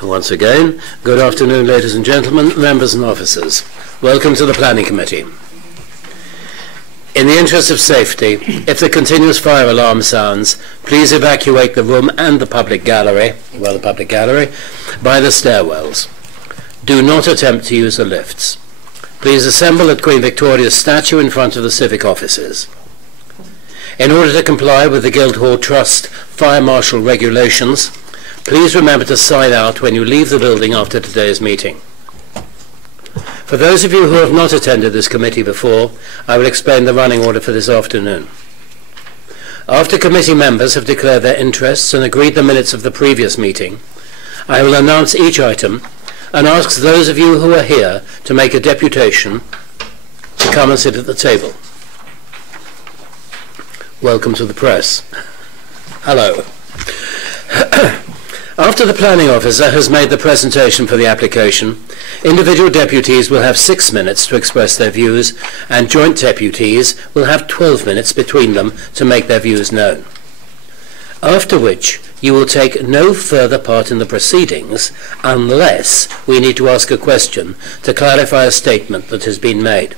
Once again, good afternoon, ladies and gentlemen, members and officers. Welcome to the Planning Committee. In the interest of safety, if the continuous fire alarm sounds, please evacuate the room and the public gallery, by the stairwells. Do not attempt to use the lifts. Please assemble at Queen Victoria's statue in front of the civic offices. In order to comply with the Guildhall Trust Fire Marshal regulations, please remember to sign out when you leave the building after today's meeting. For those of you who have not attended this committee before, I will explain the running order for this afternoon. After committee members have declared their interests and agreed the minutes of the previous meeting, I will announce each item and ask those of you who are here to make a deputation to come and sit at the table. Welcome to the press. Hello. After the planning officer has made the presentation for the application, individual deputies will have 6 minutes to express their views, and joint deputies will have 12 minutes between them to make their views known. After which, you will take no further part in the proceedings unless we need to ask a question to clarify a statement that has been made.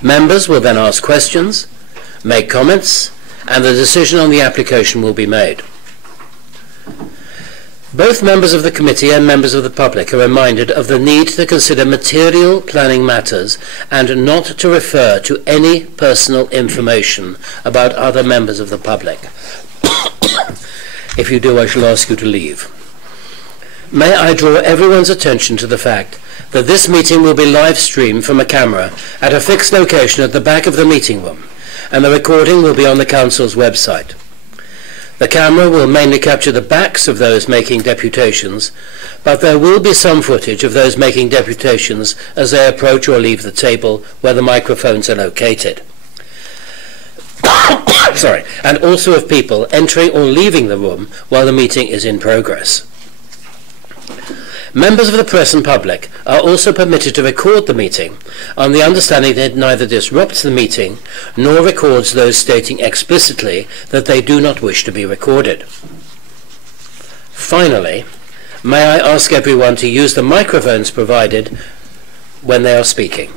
Members will then ask questions, make comments, and the decision on the application will be made. Both members of the committee and members of the public are reminded of the need to consider material planning matters and not to refer to any personal information about other members of the public. If you do, I shall ask you to leave. May I draw everyone's attention to the fact that this meeting will be live streamed from a camera at a fixed location at the back of the meeting room, and the recording will be on the Council's website. The camera will mainly capture the backs of those making deputations, but there will be some footage of those making deputations as they approach or leave the table where the microphones are located. Sorry, and also of people entering or leaving the room while the meeting is in progress. Members of the press and public are also permitted to record the meeting on the understanding that it neither disrupts the meeting nor records those stating explicitly that they do not wish to be recorded. Finally, may I ask everyone to use the microphones provided when they are speaking.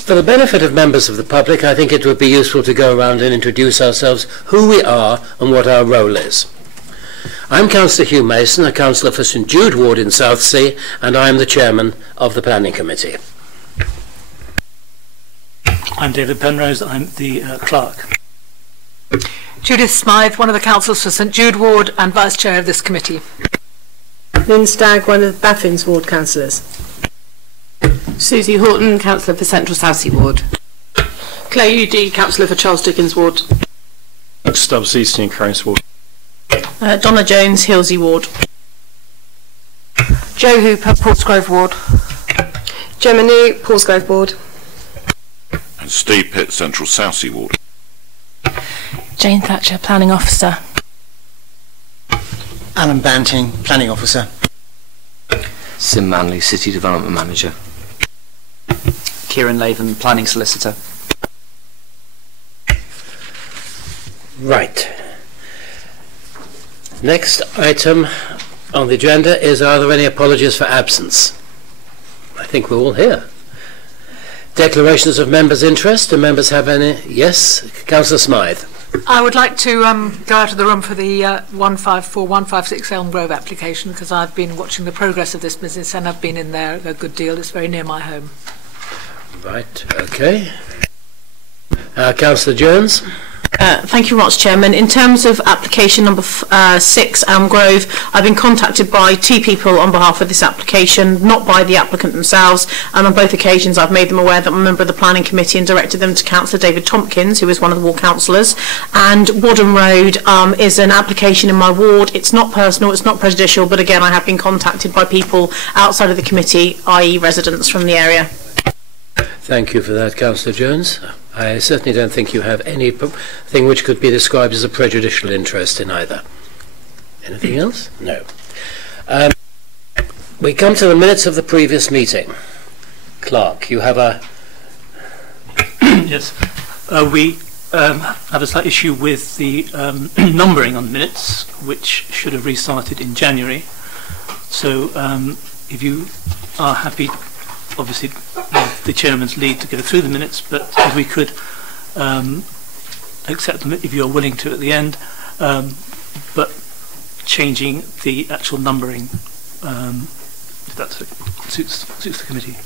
For the benefit of members of the public, I think it would be useful to go around and introduce ourselves, who we are and what our role is. I'm Councillor Hugh Mason, a councillor for St Jude Ward in Southsea, and I am the chairman of the Planning Committee. I'm David Penrose, I'm the clerk. Judith Smythe, one of the councillors for St Jude Ward and vice chair of this committee. Lynn Stagg, one of the Baffins Ward councillors. Susie Horton, councillor for Central Southsea Ward. Claire Udy, councillor for Charles Dickens Ward. Stubbs, Eastern Crowes Ward. Donna Jones, Hilsey Ward. Jo Hooper, Portsgrove Ward. Gemma New, Portsgrove Ward. And Steve Pitt, Central Southsea Ward. Jane Thatcher, Planning Officer. Alan Banting, Planning Officer. Sim Manley, City Development Manager. Kieran Latham, Planning Solicitor. Right. Next item on the agenda is, are there any apologies for absence? I think we're all here. Declarations of members' interest. Do members have any? Yes. Councillor Smythe. I would like to go out of the room for the 154-156 Elm Grove application, because I've been watching the progress of this business and I've been in there a good deal. It's very near my home. Right, okay. Councillor Jones. Thank you very much, Chairman. In terms of application number 6, Elm Grove, I've been contacted by 2 people on behalf of this application, not by the applicant themselves, and on both occasions I've made them aware that I'm a member of the Planning Committee and directed them to Councillor David Tompkins, who is one of the ward councillors. And Wadham Road is an application in my ward. It's not personal, it's not prejudicial, but again I have been contacted by people outside of the committee, i.e. residents from the area. Thank you for that, Councillor Jones. I certainly don't think you have anything which could be described as a prejudicial interest in either. Anything else? No. We come to the minutes of the previous meeting. Clerk, you have a... Yes. We have a slight issue with the numbering on the minutes, which should have restarted in January. So if you are happy, obviously the chairman's lead to go through the minutes, but if we could accept them if you're willing to at the end, but changing the actual numbering if that suits the committee.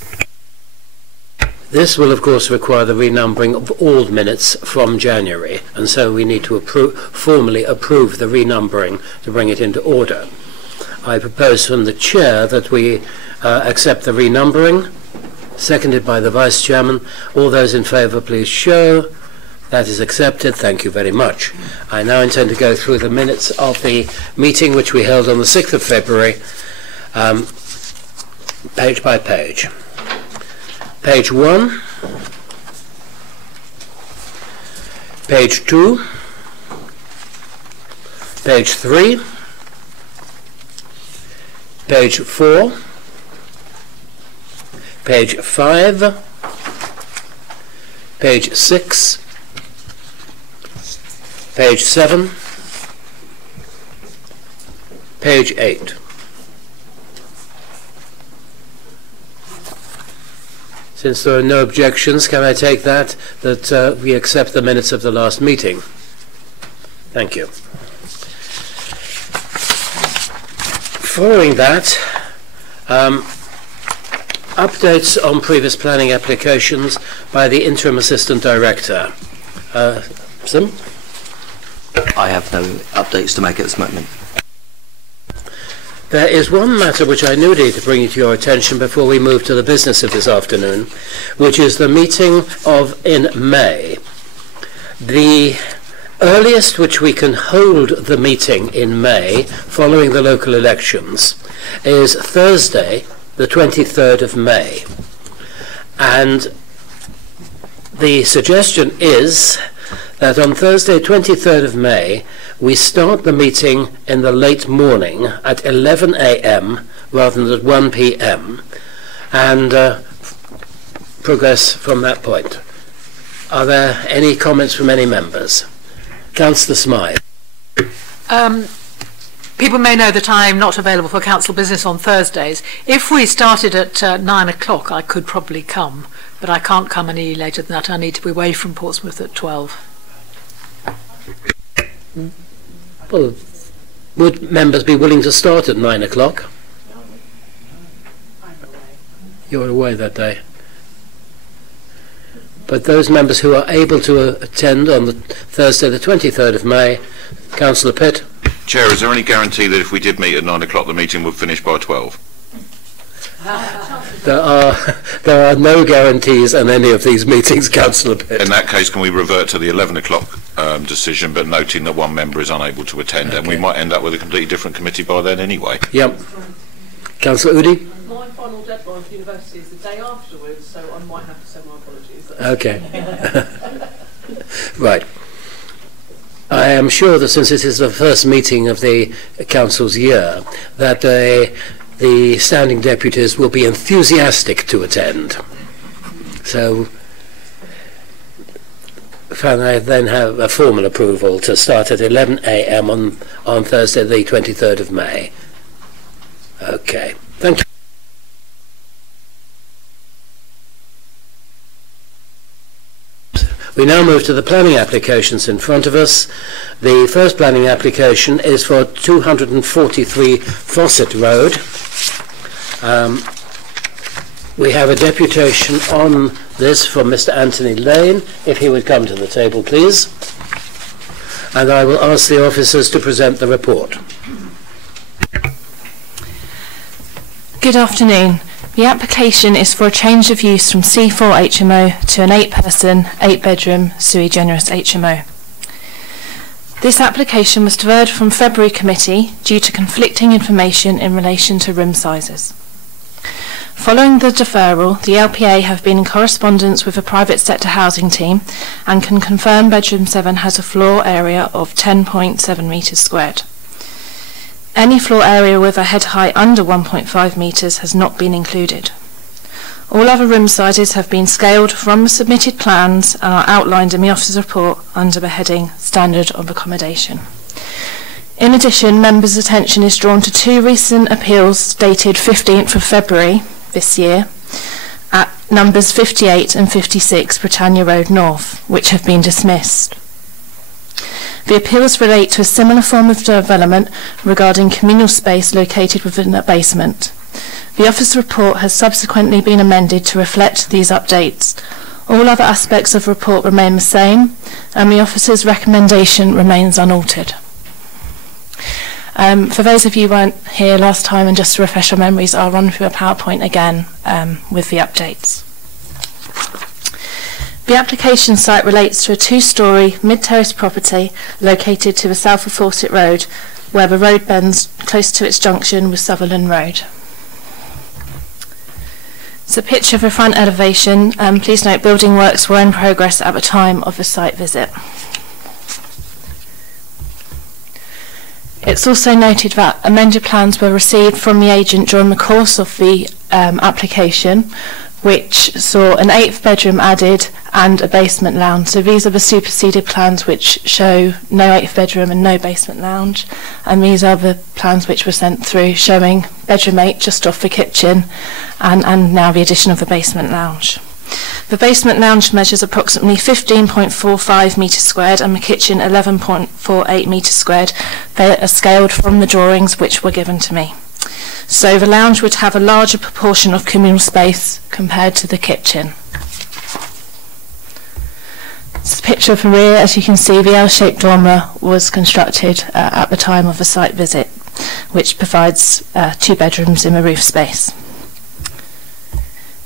This will of course require the renumbering of all minutes from January, and so we need to formally approve the renumbering to bring it into order. I propose from the chair that we accept the renumbering. Seconded by the Vice Chairman. All those in favour, please show. That is accepted. Thank you very much. I now intend to go through the minutes of the meeting which we held on the 6th of February, page by page. Page 1, page 2, page 3, page 4, page 5, page 6, page 7, page 8. Since there are no objections, can I take that we accept the minutes of the last meeting? Thank you. Following that, updates on previous planning applications by the Interim Assistant Director. Sim? I have no updates to make at this moment. There is one matter which I knew needed to bring to your attention before we move to the business of this afternoon, which is the meeting in May. The earliest which we can hold the meeting in May, following the local elections, is Thursday, the 23rd of May. And the suggestion is that on Thursday, 23rd of May, we start the meeting in the late morning at 11 a.m. rather than at 1 p.m. and progress from that point. Are there any comments from any members? Councillor Smythe. People may know that I'm not available for council business on Thursdays. If we started at 9 o'clock, I could probably come, but I can't come any later than that. I need to be away from Portsmouth at 12. Well, would members be willing to start at 9 o'clock? You're away that day. But those members who are able to attend on the Thursday, the 23rd of May, Councillor Pitt. Chair, is there any guarantee that if we did meet at 9 o'clock, the meeting would finish by 12? There are no guarantees in any of these meetings, Councillor Pitt. In that case, can we revert to the 11 o'clock decision, but noting that one member is unable to attend, okay. And we might end up with a completely different committee by then anyway. Yep. Councillor Udi? My final deadline for university is the day afterwards, so I might have to send my apologies. Okay. Right. I am sure that since it is the first meeting of the Council's year, that the standing deputies will be enthusiastic to attend. So, can I then have a formal approval to start at 11 a.m. on Thursday, the 23rd of May? Okay. Thank you. We now move to the planning applications in front of us. The first planning application is for 243 Fawcett Road. We have a deputation on this from Mr. Anthony Lane. If he would come to the table, please. and I will ask the officers to present the report. Good afternoon. The application is for a change of use from C4 HMO to an 8-person, 8-bedroom sui generis HMO. This application was deferred from February committee due to conflicting information in relation to room sizes. Following the deferral, the LPA have been in correspondence with a private sector housing team and can confirm bedroom 7 has a floor area of 10.7 metres squared. Any floor area with a head height under 1.5 metres has not been included. All other room sizes have been scaled from the submitted plans and are outlined in the officer's report under the heading Standard of Accommodation. In addition, members' attention is drawn to 2 recent appeals dated 15th of February this year at numbers 58 and 56 Britannia Road North, which have been dismissed. The appeals relate to a similar form of development regarding communal space located within a basement. The office report has subsequently been amended to reflect these updates. All other aspects of the report remain the same, and the officer's recommendation remains unaltered. For those of you who weren't here last time, and just to refresh your memories, I'll run through a PowerPoint again with the updates. The application site relates to a 2-storey mid-terrace property located to the south of Fawcett Road, where the road bends close to its junction with Sutherland Road. It's a picture of the front elevation. Please note building works were in progress at the time of the site visit. It's also noted that amended plans were received from the agent during the course of the application, which saw an 8th bedroom added and a basement lounge. So these are the superseded plans which show no 8th bedroom and no basement lounge, and these are the plans which were sent through showing bedroom 8 just off the kitchen and now the addition of the basement lounge. The basement lounge measures approximately 15.45 metres squared and the kitchen 11.48 metres squared. They are scaled from the drawings which were given to me. So the lounge would have a larger proportion of communal space compared to the kitchen. It's a picture of the rear. As you can see, the L-shaped dormer was constructed at the time of the site visit, which provides 2 bedrooms in the roof space.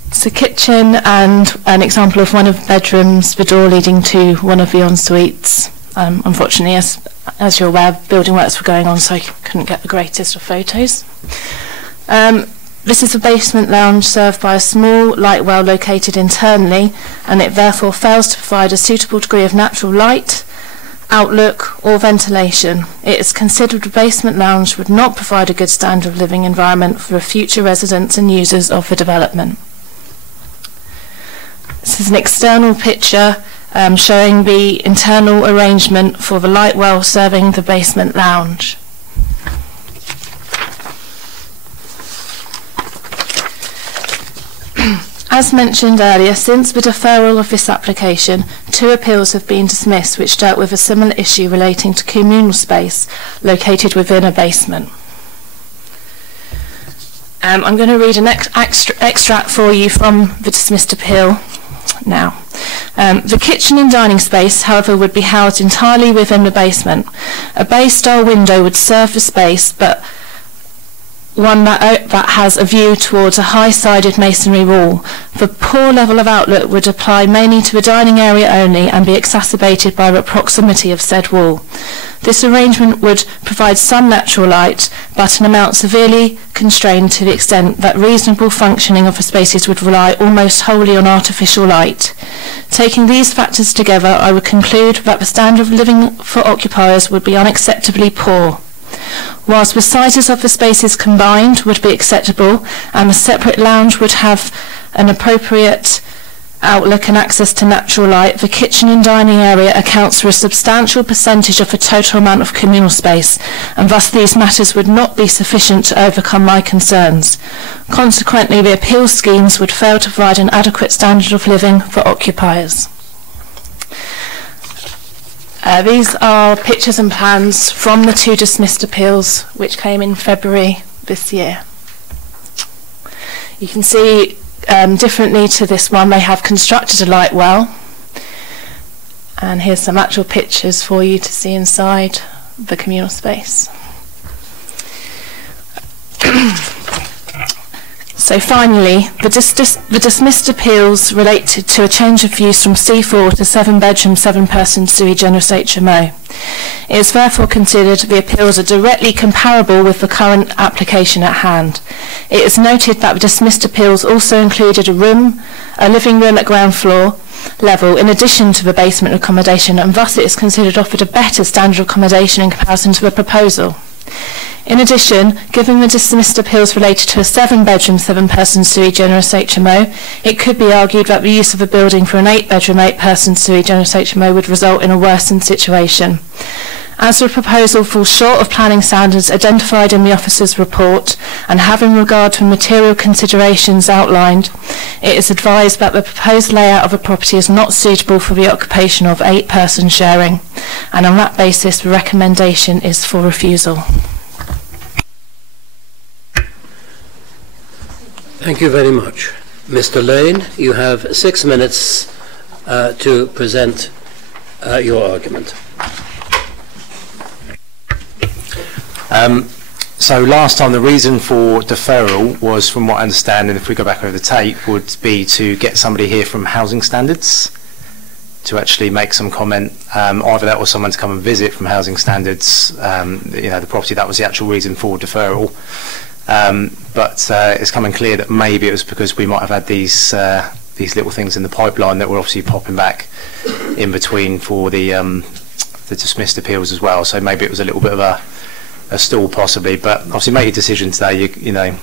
It's a kitchen and an example of one of the bedrooms, the door leading to one of the en-suites. Unfortunately, as you're aware, building works were going on, so I couldn't get the greatest of photos. This is a basement lounge served by a small light well located internally, and it therefore fails to provide a suitable degree of natural light, outlook or ventilation. It is considered the basement lounge would not provide a good standard of living environment for the future residents and users of the development. This is an external picture showing the internal arrangement for the light well serving the basement lounge. As mentioned earlier, since the deferral of this application, 2 appeals have been dismissed which dealt with a similar issue relating to communal space located within a basement. I'm going to read an extract for you from the dismissed appeal now. The kitchen and dining space, however, would be housed entirely within the basement. A bay-style window would serve the space, but one that has a view towards a high-sided masonry wall. The poor level of outlook would apply mainly to the dining area only and be exacerbated by the proximity of said wall. This arrangement would provide some natural light, but an amount severely constrained to the extent that reasonable functioning of the spaces would rely almost wholly on artificial light. Taking these factors together, I would conclude that the standard of living for occupiers would be unacceptably poor. Whilst the sizes of the spaces combined would be acceptable and the separate lounge would have an appropriate outlook and access to natural light, the kitchen and dining area accounts for a substantial percentage of the total amount of communal space, and thus these matters would not be sufficient to overcome my concerns. Consequently, the appeal schemes would fail to provide an adequate standard of living for occupiers. These are pictures and plans from the 2 dismissed appeals which came in February this year. You can see differently to this one, they have constructed a light well. And here's some actual pictures for you to see inside the communal space. So finally, the dismissed appeals related to a change of use from C4 to 7-bedroom, 7-person sui generis HMO. It is therefore considered the appeals are directly comparable with the current application at hand. It is noted that the dismissed appeals also included a living room at ground floor level in addition to the basement accommodation, and thus it is considered offered a better standard of accommodation in comparison to the proposal. In addition, given the dismissed appeals related to a 7-bedroom, 7-person sui generis HMO, it could be argued that the use of a building for an 8-bedroom, 8-person sui generis HMO would result in a worsened situation. As the proposal falls short of planning standards identified in the officer's report, and having regard to material considerations outlined, it is advised that the proposed layout of a property is not suitable for the occupation of 8-person sharing, and on that basis the recommendation is for refusal. Thank you very much. Mr. Lane, you have 6 minutes to present your argument. So last time the reason for deferral was, from what I understand, and if we go back over the tape, would be to get somebody here from Housing Standards to actually make some comment. Either that or someone to come and visit from Housing Standards, the property. That was the actual reason for deferral. But it's coming clear that maybe it was because we might have had these little things in the pipeline that were obviously popping back in between for the dismissed appeals as well. So maybe it was a little bit of a stall possibly, but obviously make your decision today. You know,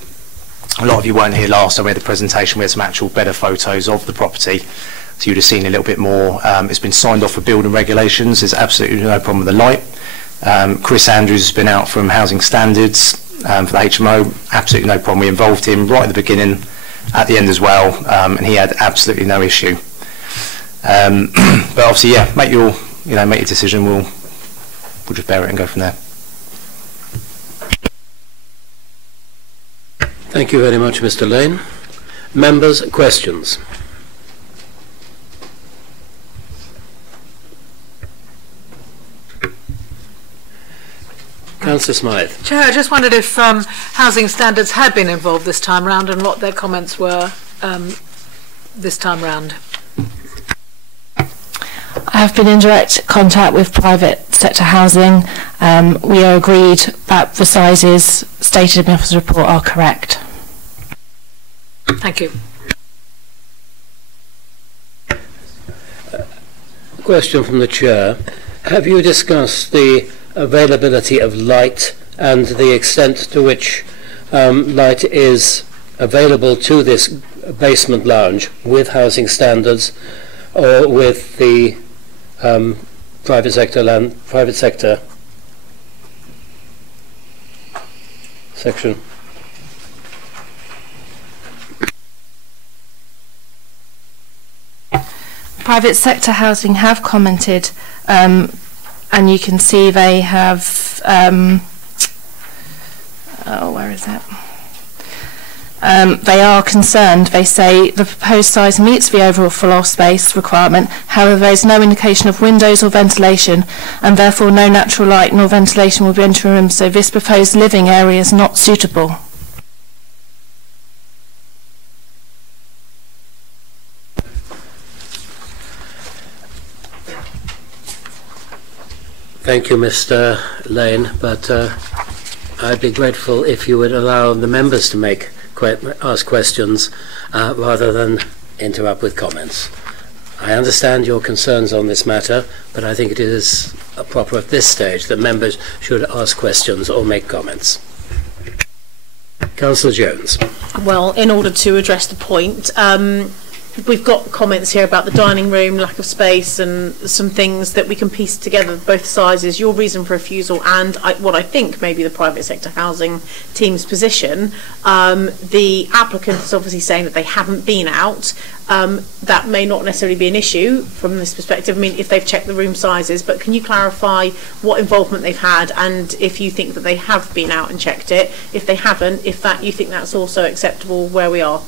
a lot of you weren't here last time we had the presentation. We had some actual better photos of the property, so you'd have seen a little bit more. It's been signed off for building regulations. There's absolutely no problem with the light. Chris Andrews has been out from Housing Standards for the HMO, absolutely no problem. We involved him right at the beginning, at the end as well, and he had absolutely no issue. But obviously, yeah, make your decision. We'll just bear it and go from there. Thank you very much, Mr. Lane. Members, questions? Councillor Smythe. Chair, I just wondered if Housing Standards had been involved this time round and what their comments were this time round. I have been in direct contact with private sector housing. We are agreed that the sizes stated in the officer's report are correct. Thank you. Question from the Chair. Have you discussed the availability of light and the extent to which light is available to this basement lounge with Housing Standards or with the private sector section? Private sector housing have commented, and you can see they have, where is it? They are concerned. They say the proposed size meets the overall floor space requirement. However, there is no indication of windows or ventilation, and therefore no natural light nor ventilation will be entering the room, so this proposed living area is not suitable. Thank you, Mr. Lane, but I'd be grateful if you would allow the members to ask questions rather than interrupt with comments. I understand your concerns on this matter, but I think it is proper at this stage that members should ask questions or make comments. Councillor Jones. Well, in order to address the point, we've got comments here about the dining room, lack of space, and some things that we can piece together, both sizes, your reason for refusal and what I think may be the private sector housing team's position. The applicant is obviously saying that they haven't been out. That may not necessarily be an issue from this perspective, I mean, if they've checked the room sizes, but can you clarify what involvement they've had and if you think that they have been out and checked it? If they haven't, if that you think that's also acceptable where we are?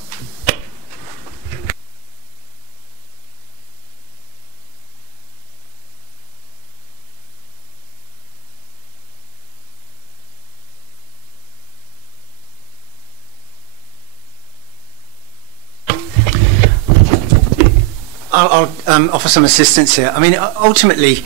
I'll offer some assistance here. I mean, ultimately,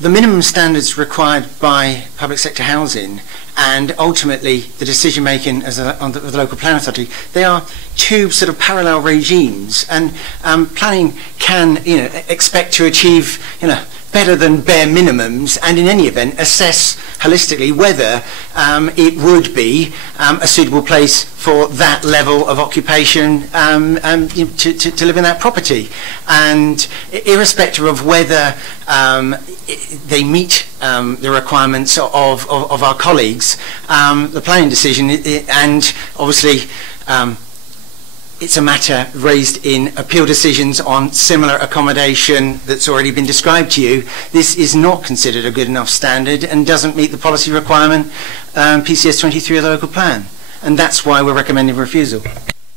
the minimum standards required by public sector housing and ultimately the decision making as on the local planning authority, they are two sort of parallel regimes, and planning can, expect to achieve, better than bare minimums, and in any event assess holistically whether it would be a suitable place for that level of occupation to live in that property. And irrespective of whether they meet the requirements of our colleagues, the planning decision, and obviously it's a matter raised in appeal decisions on similar accommodation that's already been described to you. This is not considered a good enough standard and doesn't meet the policy requirement PCS 23 of the local plan. And that's why we're recommending refusal.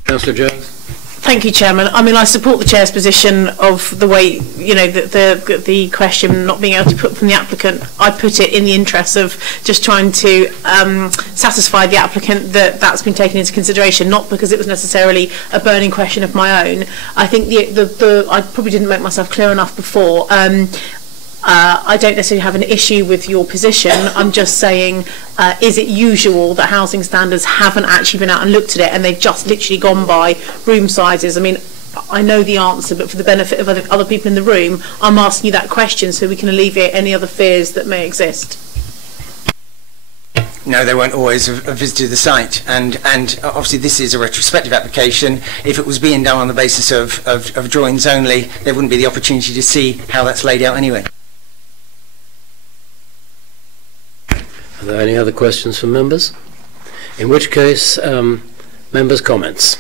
Councillor Jones. Thank you, Chairman. I mean, I support the Chair's position of the way, the question not being able to put from the applicant. I put it in the interest of just trying to satisfy the applicant that that's been taken into consideration, not because it was necessarily a burning question of my own. I think I probably didn't make myself clear enough before. I don't necessarily have an issue with your position. I'm just saying, is it usual that housing standards haven't actually been out and looked at it and they've just literally gone by room sizes? I mean, I know the answer, but for the benefit of other people in the room, I'm asking you that question so we can alleviate any other fears that may exist. No, they won't always have visited the site, and obviously this is a retrospective application. If it was being done on the basis of drawings only, there wouldn't be the opportunity to see how that's laid out anyway. Are there any other questions from members? In which case, members' comments.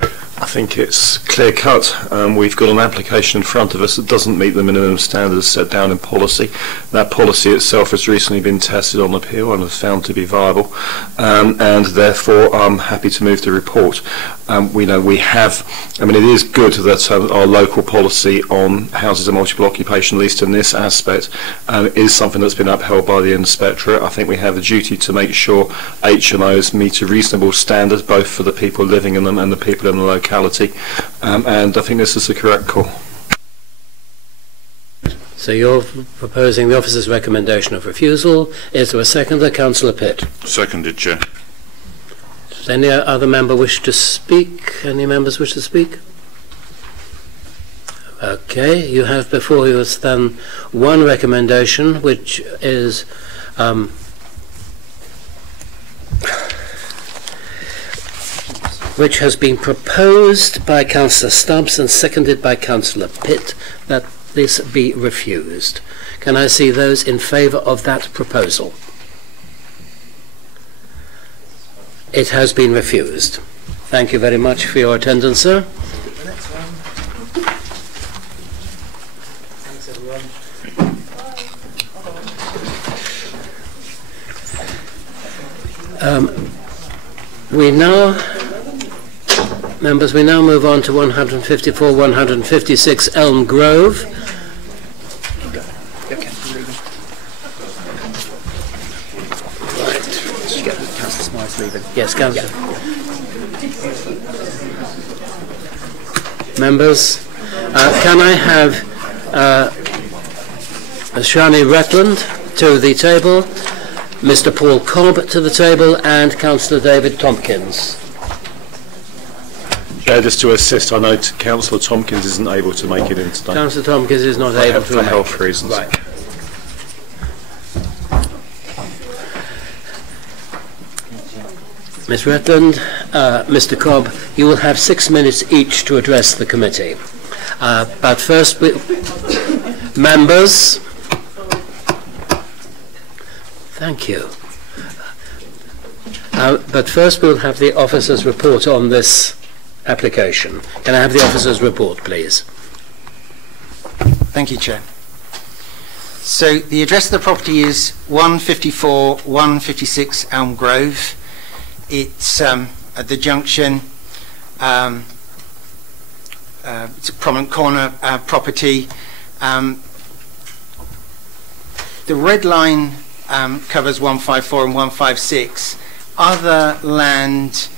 I think it's clear cut. We've got an application in front of us that doesn't meet the minimum standards set down in policy. That policy itself has recently been tested on appeal and is found to be viable, and therefore I'm happy to move the report. It is good that our local policy on houses of multiple occupation, at least in this aspect, is something that's been upheld by the Inspectorate. I think we have a duty to make sure HMOs meet a reasonable standard, both for the people living in them and the people in the locality, and I think this is the correct call. So you're proposing the officer's recommendation of refusal. Is there a seconder? Councillor Pitt. Seconded, Chair. Does any other member wish to speak? Any members wish to speak? Okay, you have before you then one recommendation, which is which has been proposed by Councillor Stubbs and seconded by Councillor Pitt, that this be refused. Can I see those in favour of that proposal? It has been refused. Thank you very much for your attendance, sir. Thanks, everyone. Members, we now move on to 154, 156 Elm Grove. Yes, Councillor. Members, can I have Shani Retland to the table, Mr. Paul Cobb to the table, and Councillor David Tompkins. Chair, just to assist, I know Councillor Tompkins isn't able to make it in today. Councillor Tompkins is not able to for health reasons. Right. Ms. Retland, Mr. Cobb, you will have 6 minutes each to address the committee. But first, members, thank you. But first we'll have the officer's report on this application. Can I have the officer's report, please? Thank you, Chair. So the address of the property is 154, 156 Elm Grove. It's at the junction. It's a prominent corner property. The red line covers 154 and 156. Other land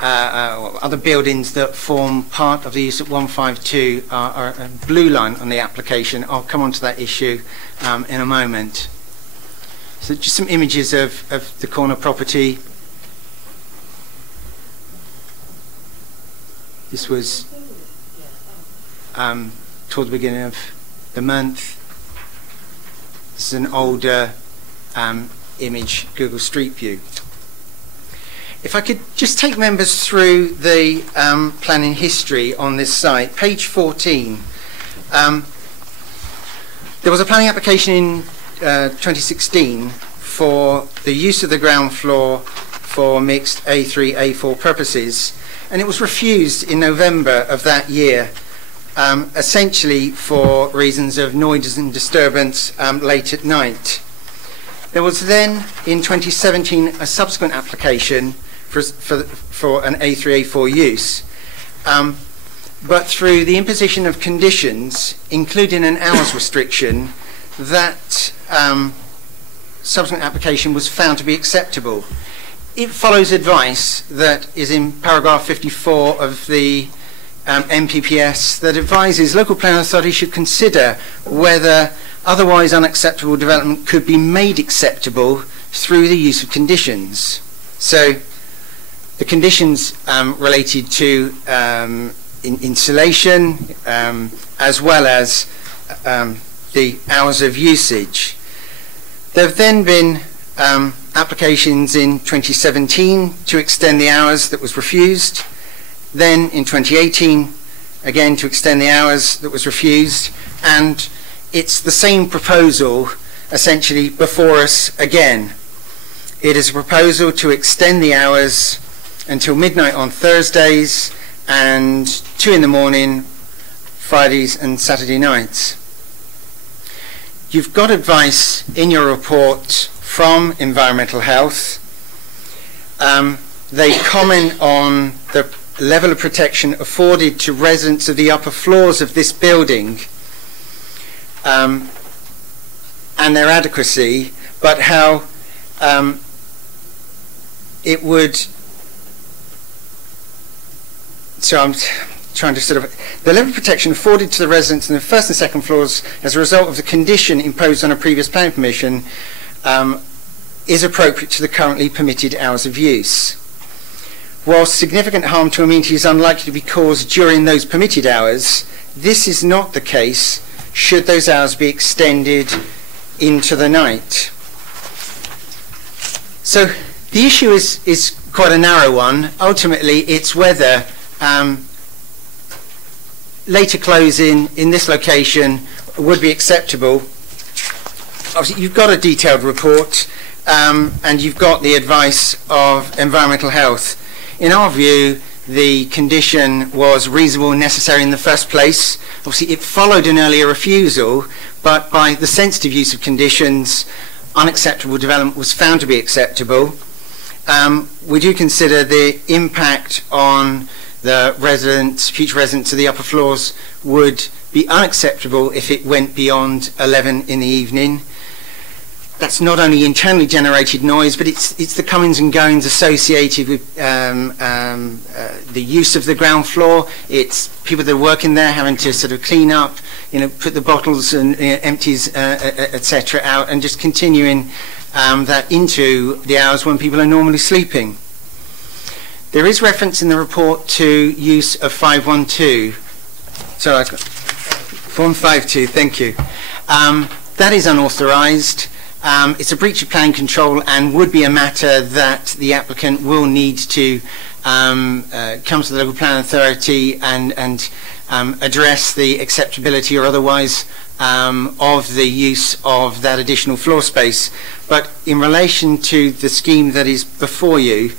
other buildings that form part of the use of 152 are a blue line on the application. I'll come on to that issue in a moment. So just some images of the corner property. This was toward the beginning of the month. This is an older image, Google Street View. If I could just take members through the planning history on this site. Page 14. There was a planning application in 2016 for the use of the ground floor for mixed A3, A4 purposes, and it was refused in November of that year, essentially for reasons of noise and disturbance late at night. There was then, in 2017, a subsequent application for an A3, A4 use, but through the imposition of conditions, including an hours restriction, that subsequent application was found to be acceptable. It follows advice that is in paragraph 54 of the MPPS that advises local planning authorities should consider whether otherwise unacceptable development could be made acceptable through the use of conditions. So the conditions related to insulation as well as the hours of usage. There have then been applications in 2017 to extend the hours that was refused. Then in 2018, again to extend the hours that was refused. And it's the same proposal essentially before us again. It is a proposal to extend the hours until midnight on Thursdays and 2 in the morning Fridays and Saturday nights. You've got advice in your report from Environmental Health. They comment on the level of protection afforded to residents of the upper floors of this building and their adequacy, but how it would... So I'm trying to sort of... The level of protection afforded to the residents in the first and second floors as a result of the condition imposed on a previous planning permission is appropriate to the currently permitted hours of use. Whilst significant harm to amenity is unlikely to be caused during those permitted hours, this is not the case should those hours be extended into the night. So the issue is quite a narrow one. Ultimately, it's whether later closing in this location would be acceptable. Obviously, you've got a detailed report and you've got the advice of Environmental Health. In our view, the condition was reasonable and necessary in the first place. Obviously, it followed an earlier refusal, but by the sensitive use of conditions, unacceptable development was found to be acceptable. We do consider the impact on the residents, future residents of the upper floors would be unacceptable if it went beyond 11 in the evening. That's not only internally generated noise, but it's the comings and goings associated with the use of the ground floor. It's people that are working there having to sort of clean up, put the bottles and empties, etc. out, and just continuing that into the hours when people are normally sleeping. There is reference in the report to use of 512. So I've got 152. Thank you. That is unauthorised. It's a breach of planning control and would be a matter that the applicant will need to come to the local planning authority and address the acceptability or otherwise of the use of that additional floor space. But in relation to the scheme that is before you,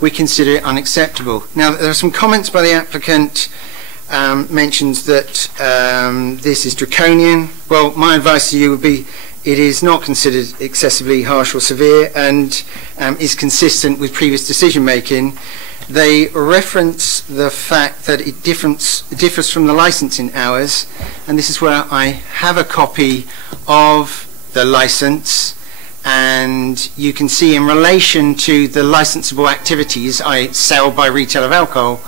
we consider it unacceptable. Now, there are some comments by the applicant mentions that this is draconian. Well, my advice to you would be it is not considered excessively harsh or severe and is consistent with previous decision making. They reference the fact that it differs from the licensing hours, and this is where I have a copy of the license. and you can see in relation to the licensable activities, sale by retail of alcohol,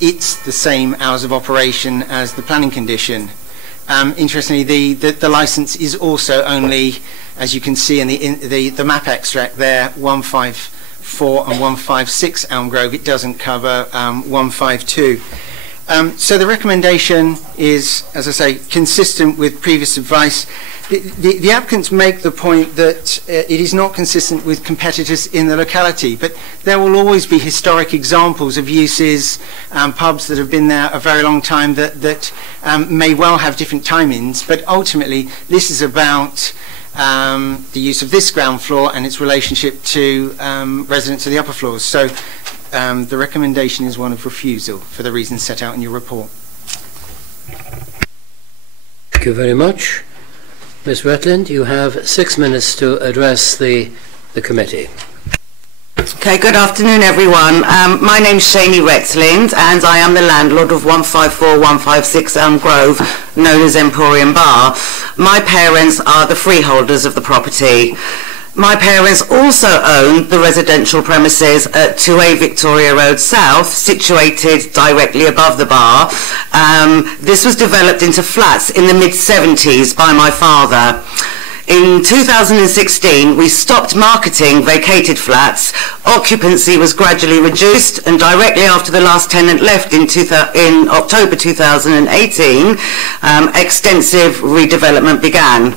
it's the same hours of operation as the planning condition. Interestingly, the license is also only, as you can see in the map extract there, 154 and 156 Elm Grove. It doesn't cover 152. So the recommendation is, as I say, consistent with previous advice. The applicants make the point that it is not consistent with competitors in the locality, but there will always be historic examples of uses, pubs that have been there a very long time that may well have different timings, but ultimately this is about the use of this ground floor and its relationship to residents of the upper floors. So the recommendation is one of refusal for the reasons set out in your report. Thank you very much. Ms. Retland, you have 6 minutes to address the committee. Okay, good afternoon everyone. My name's Shani Retland and I am the landlord of 154-156 Elm Grove, known as Emporium Bar. My parents are the freeholders of the property. My parents also own the residential premises at 2A Victoria Road South, situated directly above the bar. This was developed into flats in the mid-70s by my father. In 2016, we stopped marketing vacated flats. Occupancy was gradually reduced, and directly after the last tenant left in October 2018, extensive redevelopment began.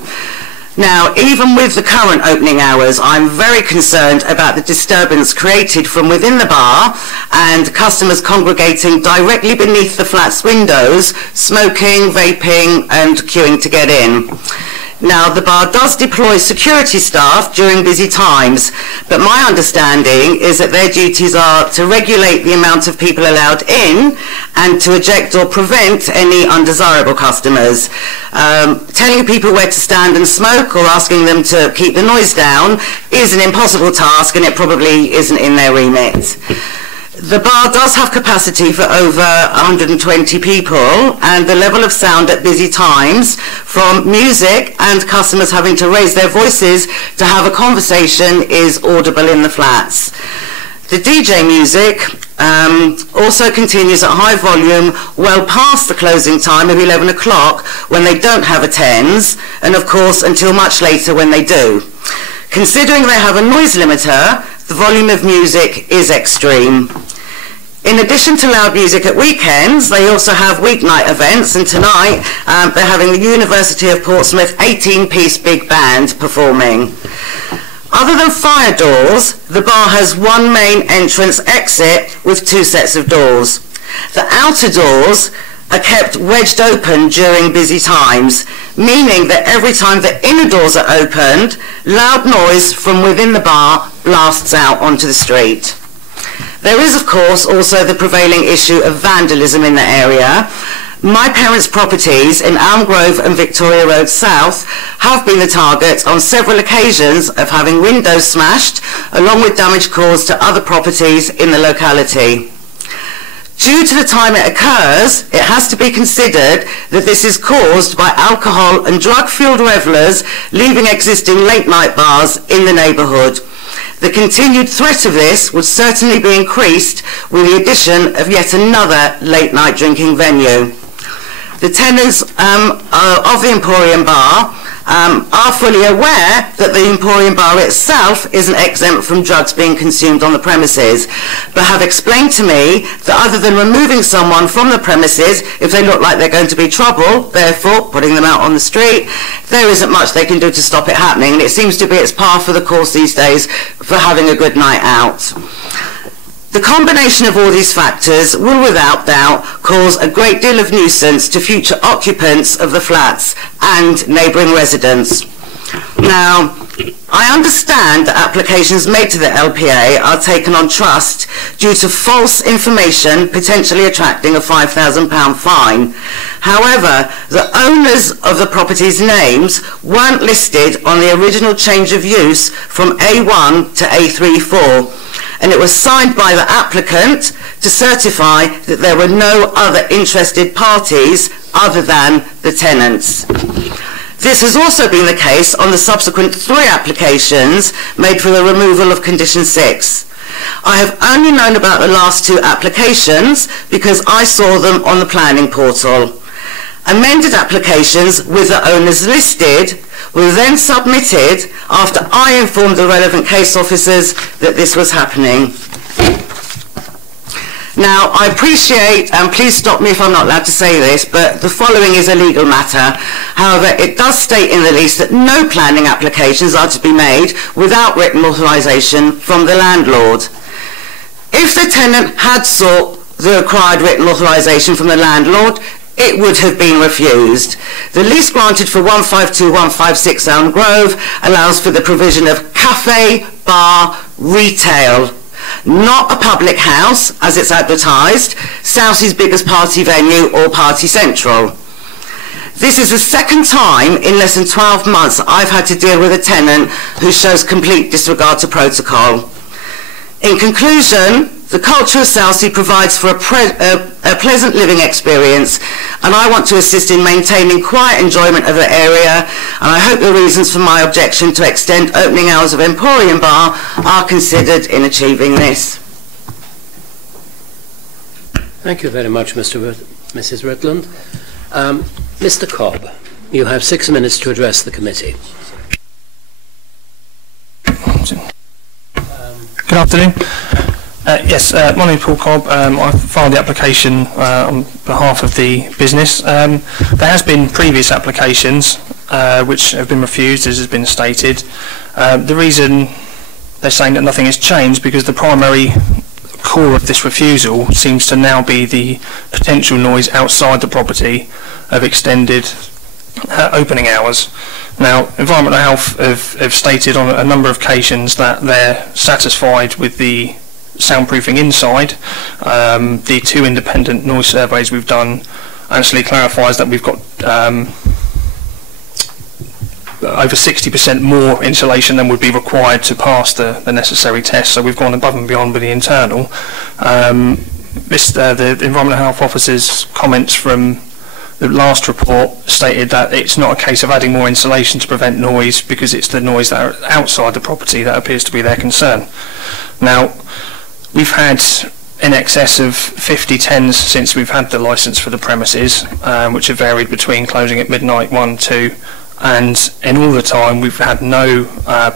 Now, even with the current opening hours, I'm very concerned about the disturbance created from within the bar and customers congregating directly beneath the flat's windows, smoking, vaping, and queuing to get in. Now, the bar does deploy security staff during busy times, but my understanding is that their duties are to regulate the amount of people allowed in and to eject or prevent any undesirable customers. Telling people where to stand and smoke or asking them to keep the noise down is an impossible task, and it probably isn't in their remit. The bar does have capacity for over 120 people, and the level of sound at busy times, from music and customers having to raise their voices to have a conversation, is audible in the flats. The DJ music also continues at high volume well past the closing time of 11 o'clock when they don't have attends, and of course until much later when they do. Considering they have a noise limiter, the volume of music is extreme. In addition to loud music at weekends, they also have weeknight events, and tonight they're having the University of Portsmouth 18-piece big band performing. Other than fire doors, the bar has one main entrance exit with 2 sets of doors. The outer doors are kept wedged open during busy times, meaning that every time the inner doors are opened, loud noise from within the bar blasts out onto the street. There is, of course, also the prevailing issue of vandalism in the area. My parents' properties in Elm Grove and Victoria Road South have been the target on several occasions of having windows smashed, along with damage caused to other properties in the locality. Due to the time it occurs, it has to be considered that this is caused by alcohol and drug-fueled revellers leaving existing late-night bars in the neighbourhood. The continued threat of this would certainly be increased with the addition of yet another late-night drinking venue. The tenants of the Emporium Bar are fully aware that the Emporium Bar itself isn't exempt from drugs being consumed on the premises, but have explained to me that other than removing someone from the premises if they look like they're going to be trouble, therefore putting them out on the street, there isn't much they can do to stop it happening, and it seems to be its par for the course these days for having a good night out. The combination of all these factors will without doubt cause a great deal of nuisance to future occupants of the flats and neighbouring residents. Now, I understand that applications made to the LPA are taken on trust due to false information potentially attracting a £5,000 fine. However, the owners of the property's names weren't listed on the original change of use from A1 to A34. And it was signed by the applicant to certify that there were no other interested parties other than the tenants. This has also been the case on the subsequent 3 applications made for the removal of Condition 6. I have only known about the last 2 applications because I saw them on the planning portal. Amended applications with the owners listed were then submitted after I informed the relevant case officers that this was happening. Now, I appreciate, and please stop me if I'm not allowed to say this, but the following is a legal matter. However, it does state in the lease that no planning applications are to be made without written authorisation from the landlord. If the tenant had sought the required written authorisation from the landlord, it would have been refused. The lease granted for 152-156 Elm Grove allows for the provision of cafe, bar, retail, not a public house, as it's advertised, Southsey's biggest party venue or Party Central. This is the second time in less than 12 months I've had to deal with a tenant who shows complete disregard to protocol. In conclusion, the culture of Southsey provides for a pleasant living experience, and I want to assist in maintaining quiet enjoyment of the area, and I hope the reasons for my objection to extend opening hours of Emporium Bar are considered in achieving this. Thank you very much, Mrs. Ritland. Mr. Cobb, you have 6 minutes to address the committee. Good afternoon. Yes, my name is Paul Cobb. I filed the application on behalf of the business. There has been previous applications which have been refused, as has been stated. The reason they're saying that nothing has changed because the primary core of this refusal seems to now be the potential noise outside the property of extended opening hours. Now, Environmental Health have stated on a number of occasions that they're satisfied with the soundproofing inside. The 2 independent noise surveys we've done actually clarifies that we've got over 60% more insulation than would be required to pass the necessary test, so we've gone above and beyond with the internal. The Environmental Health Officer's comments from the last report stated that it's not a case of adding more insulation to prevent noise because it's the noise that are outside the property that appears to be their concern. Now, we've had in excess of 50 tens since we've had the licence for the premises, which have varied between closing at midnight, 1, 2, and in all the time we've had no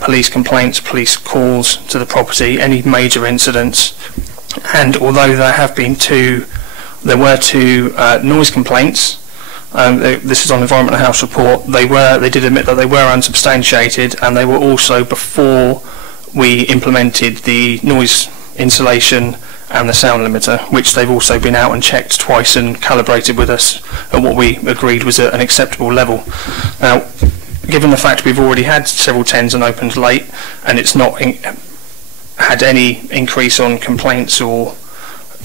police complaints, police calls to the property, any major incidents. And although there were 2 noise complaints, this is on Environmental Health report, they did admit that they were unsubstantiated, and they were also before we implemented the noise insulation and the sound limiter, which they've also been out and checked twice and calibrated with us at what we agreed was at an acceptable level. Now, given the fact we've already had several tens and opened late, and it's not had any increase on complaints or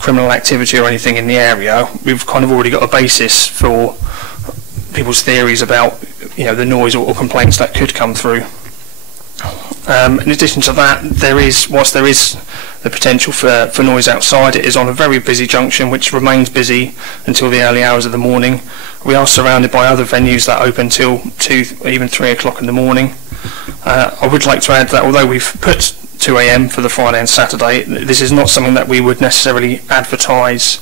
criminal activity or anything in the area, we've kind of already got a basis for people's theories about the noise or complaints that could come through. In addition to that, whilst there is the potential for noise outside, it is on a very busy junction which remains busy until the early hours of the morning. We are surrounded by other venues that open till 2, even 3 o'clock in the morning. I would like to add that although we've put 2 AM for the Friday and Saturday, this is not something that we would necessarily advertise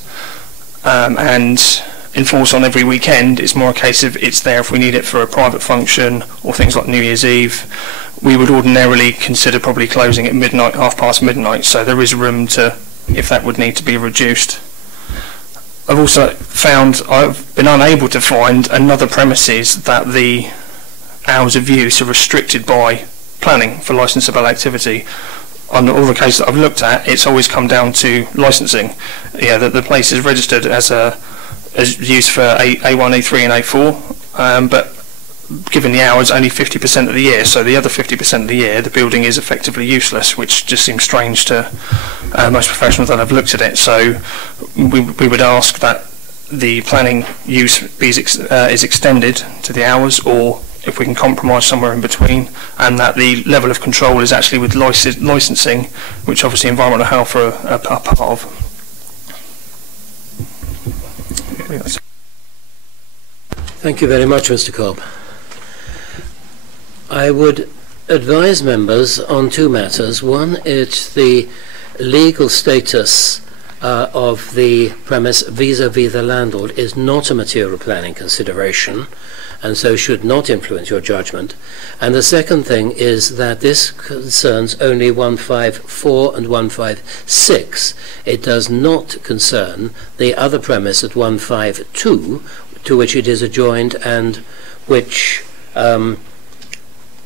and enforce on every weekend. It's more a case of it's there if we need it for a private function or things like New Year's Eve. We would ordinarily consider probably closing at midnight, midnight, midnight, so there is room to, if that would need to be reduced. I've also I've been unable to find another premises that the hours of use are restricted by planning for licensable activity. On all the cases that I've looked at, it's always come down to licensing. That the place is registered as used for A1, A3 and A4, but given the hours, only 50% of the year, so the other 50% of the year the building is effectively useless, which just seems strange to most professionals that have looked at it. So we would ask that the planning use is extended to the hours, or if we can compromise somewhere in between, and that the level of control is actually with licensing, which obviously Environmental Health are a part of. Thank you very much, Mr. Cobb. I would advise members on two matters. One is the legal status of the premise vis-à-vis the landlord is not a material planning consideration, and so should not influence your judgment. And the second thing is that this concerns only 154 and 156. It does not concern the other premise at 152, to which it is adjoined and which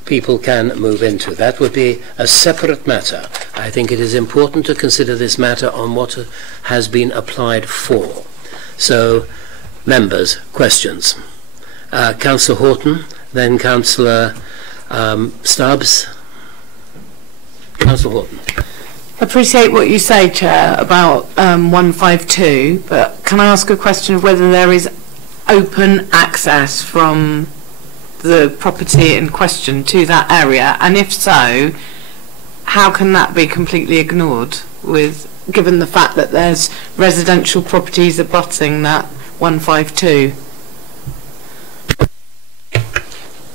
people can move into. That would be a separate matter. I think it is important to consider this matter on what has been applied for. So, members, questions? Councillor Horton, then Councillor Stubbs. Councillor Horton. Appreciate what you say, Chair, about 152, but can I ask a question of whether there is open access from the property in question to that area, and if so, how can that be completely ignored given the fact that there's residential properties abutting that 152?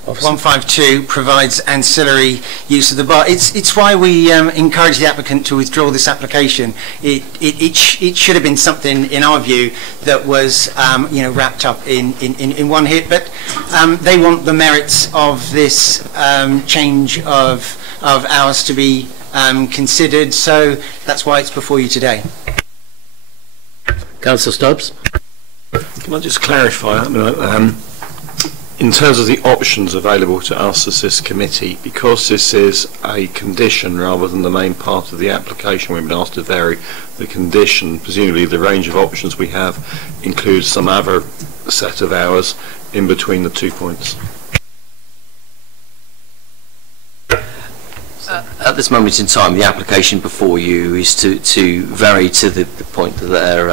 152 provides ancillary use of the bar. It's why we encourage the applicant to withdraw this application. It should have been something, in our view, that was wrapped up in one hit. But they want the merits of this change of hours to be considered. So that's why it's before you today. Councillor Stubbs. Can I just clarify? In terms of the options available to us as this committee, because this is a condition rather than the main part of the application, we've been asked to vary the condition. Presumably the range of options we have includes some other set of hours in between the 2 points. At this moment in time, the application before you is to vary to the point that they're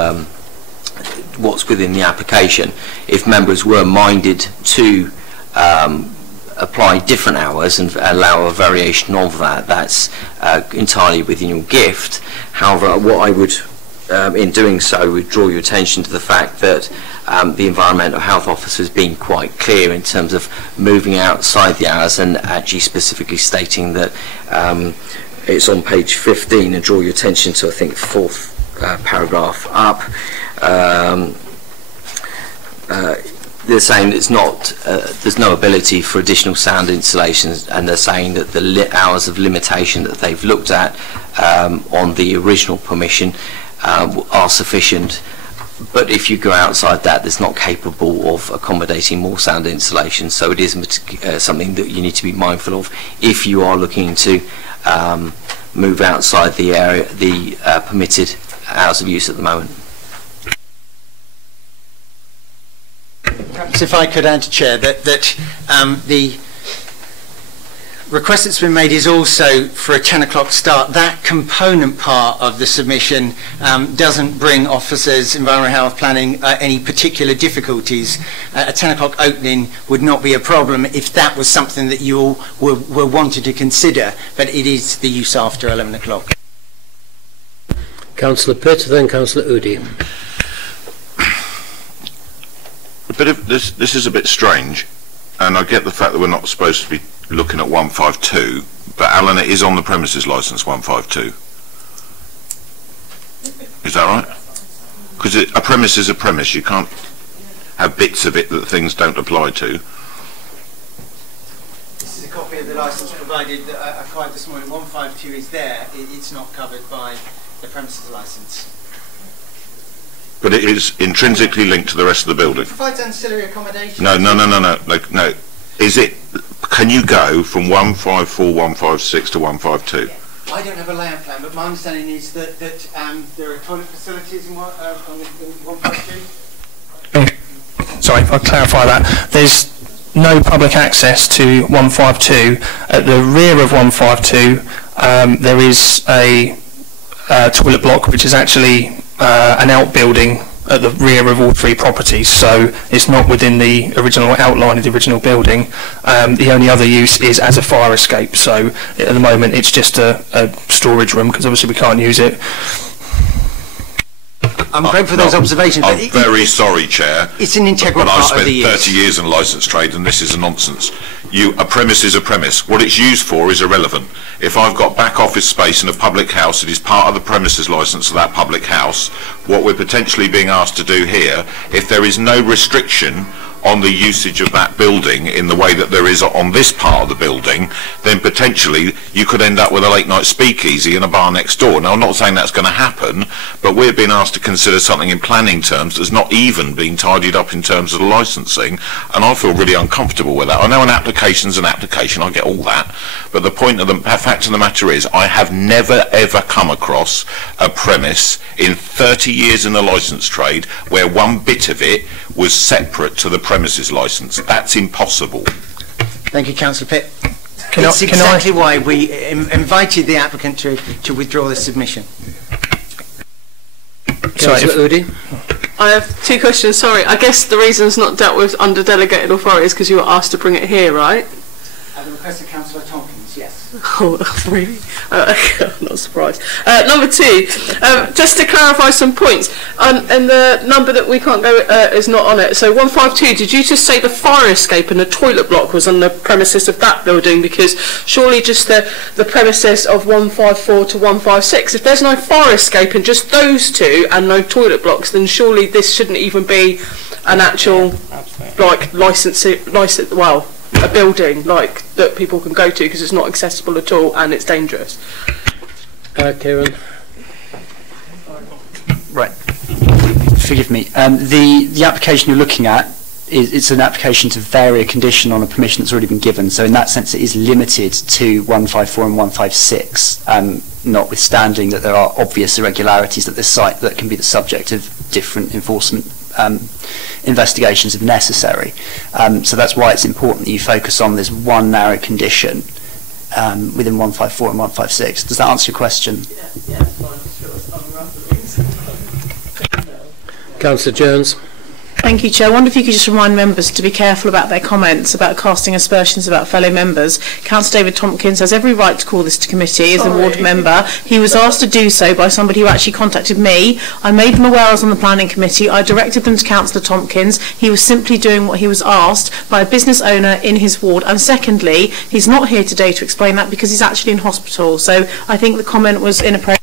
what's within the application. If members were minded to apply different hours and allow a variation of that, that's entirely within your gift. However, what I would, in doing so, would draw your attention to the fact that the Environmental Health Officer has been quite clear in terms of moving outside the hours and actually specifically stating that it's on page 15, and draw your attention to, I think, the fourth paragraph up. They're saying it's not, there's no ability for additional sound installations, and they're saying that the hours of limitation that they've looked at on the original permission are sufficient. But if you go outside that, it's not capable of accommodating more sound installations. So it is something that you need to be mindful of if you are looking to move outside the area, the permitted hours of use at the moment. Perhaps if I could add, Chair, that the request that's been made is also for a 10 o'clock start. That component part of the submission doesn't bring officers, environmental health planning, any particular difficulties. A 10 o'clock opening would not be a problem if that was something that you all were wanted to consider, but it is the use after 11 o'clock. Councillor Pitt, then Councillor Udi. This is a bit strange, and I get the fact that we're not supposed to be looking at 152, but Alan, it is on the premises licence 152. Is that right? Because a premise is a premise. You can't have bits of it that things don't apply to. This is a copy of the licence provided that I acquired this morning. 152 is there. It's not covered by the premises licence. But it is intrinsically linked to the rest of the building. It provides ancillary accommodation. No. Is it? Can you go from 154, 156 to 152? I don't have a layout plan, but my understanding is that there are toilet facilities in 152. Sorry, if I clarify that. There's no public access to 152. At the rear of 152, there is a toilet block, which is actually an outbuilding at the rear of all three properties, so it's not within the original outline of the original building. The only other use is as a fire escape, so at the moment it's just a storage room, because obviously we can't use it. I'm grateful for those observations. I'm very sorry, Chair. It's an integral but part of the I've spent 30 years in the licence trade, and this is a nonsense. A premise is a premise. What it's used for is irrelevant. If I've got back office space in a public house, it is part of the premises licence of that public house. What we're potentially being asked to do here, if there is no restriction on the usage of that building in the way that there is on this part of the building, then potentially you could end up with a late night speakeasy and a bar next door. Now, I'm not saying that's going to happen, but we're being asked to consider something in planning terms that's not even been tidied up in terms of the licensing, and I feel really uncomfortable with that. I know an application's an application, I get all that, but the point of the fact of the matter is I have never ever come across a premise in 30 years in the licence trade where one bit of it was separate to the premises licence. That's impossible. Thank you, Councillor Pitt. It's exactly why we invited the applicant to withdraw the submission. Councillor Udi? I have two questions. Sorry, I guess the reason it's not dealt with under delegated authority is because you were asked to bring it here, right? At the request of Councillor Tompkins, yes. Oh, really? I'm not surprised. Number two, just to clarify some points, and the number that we can't go is not on it. So 152, did you just say the fire escape and the toilet block was on the premises of that building? Because surely just the premises of 154 to 156, if there's no fire escape and just those two and no toilet blocks, then surely this shouldn't even be an actual license, well, a building like that people can go to, because it's not accessible at all and it's dangerous. Kieran? Right. Forgive me. The application you're looking at it's an application to vary a condition on a permission that's already been given. So in that sense, it is limited to 154 and 156, notwithstanding that there are obvious irregularities at this site that can be the subject of different enforcement investigations if necessary. So that's why it's important that you focus on this one narrow condition within 154 and 156. Does that answer your question? Yeah. Councillor Jones. Thank you, Chair. I wonder if you could just remind members to be careful about their comments about casting aspersions about fellow members. Councillor David Tompkins has every right to call this to committee as a ward member. He was asked to do so by somebody who actually contacted me. I made them aware I was on the planning committee. I directed them to Councillor Tompkins. He was simply doing what he was asked by a business owner in his ward. And secondly, he's not here today to explain that because he's actually in hospital. So I think the comment was inappropriate.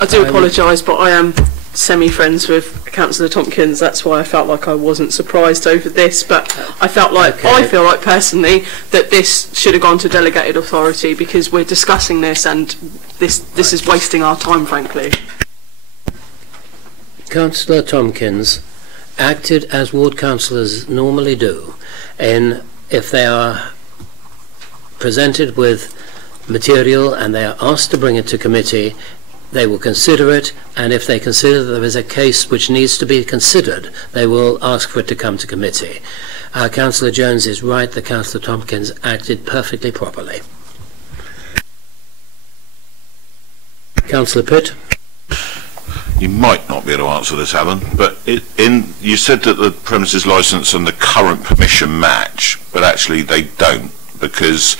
I do apologise, but I am semi-friends with Councillor Tompkins. That's why I felt like I wasn't surprised over this, but I felt like, I feel like personally that this should have gone to delegated authority because we're discussing this and this is wasting our time, frankly. Councillor Tompkins acted as ward councillors normally do, and if they are presented with material and they are asked to bring it to committee, they will consider it, and if they consider that there is a case which needs to be considered, they will ask for it to come to committee. Councillor Jones is right that Councillor Tompkins acted perfectly properly. Councillor Pitt. You might not be able to answer this, Alan, but you said that the premises licence and the current permission match, but actually they don't, because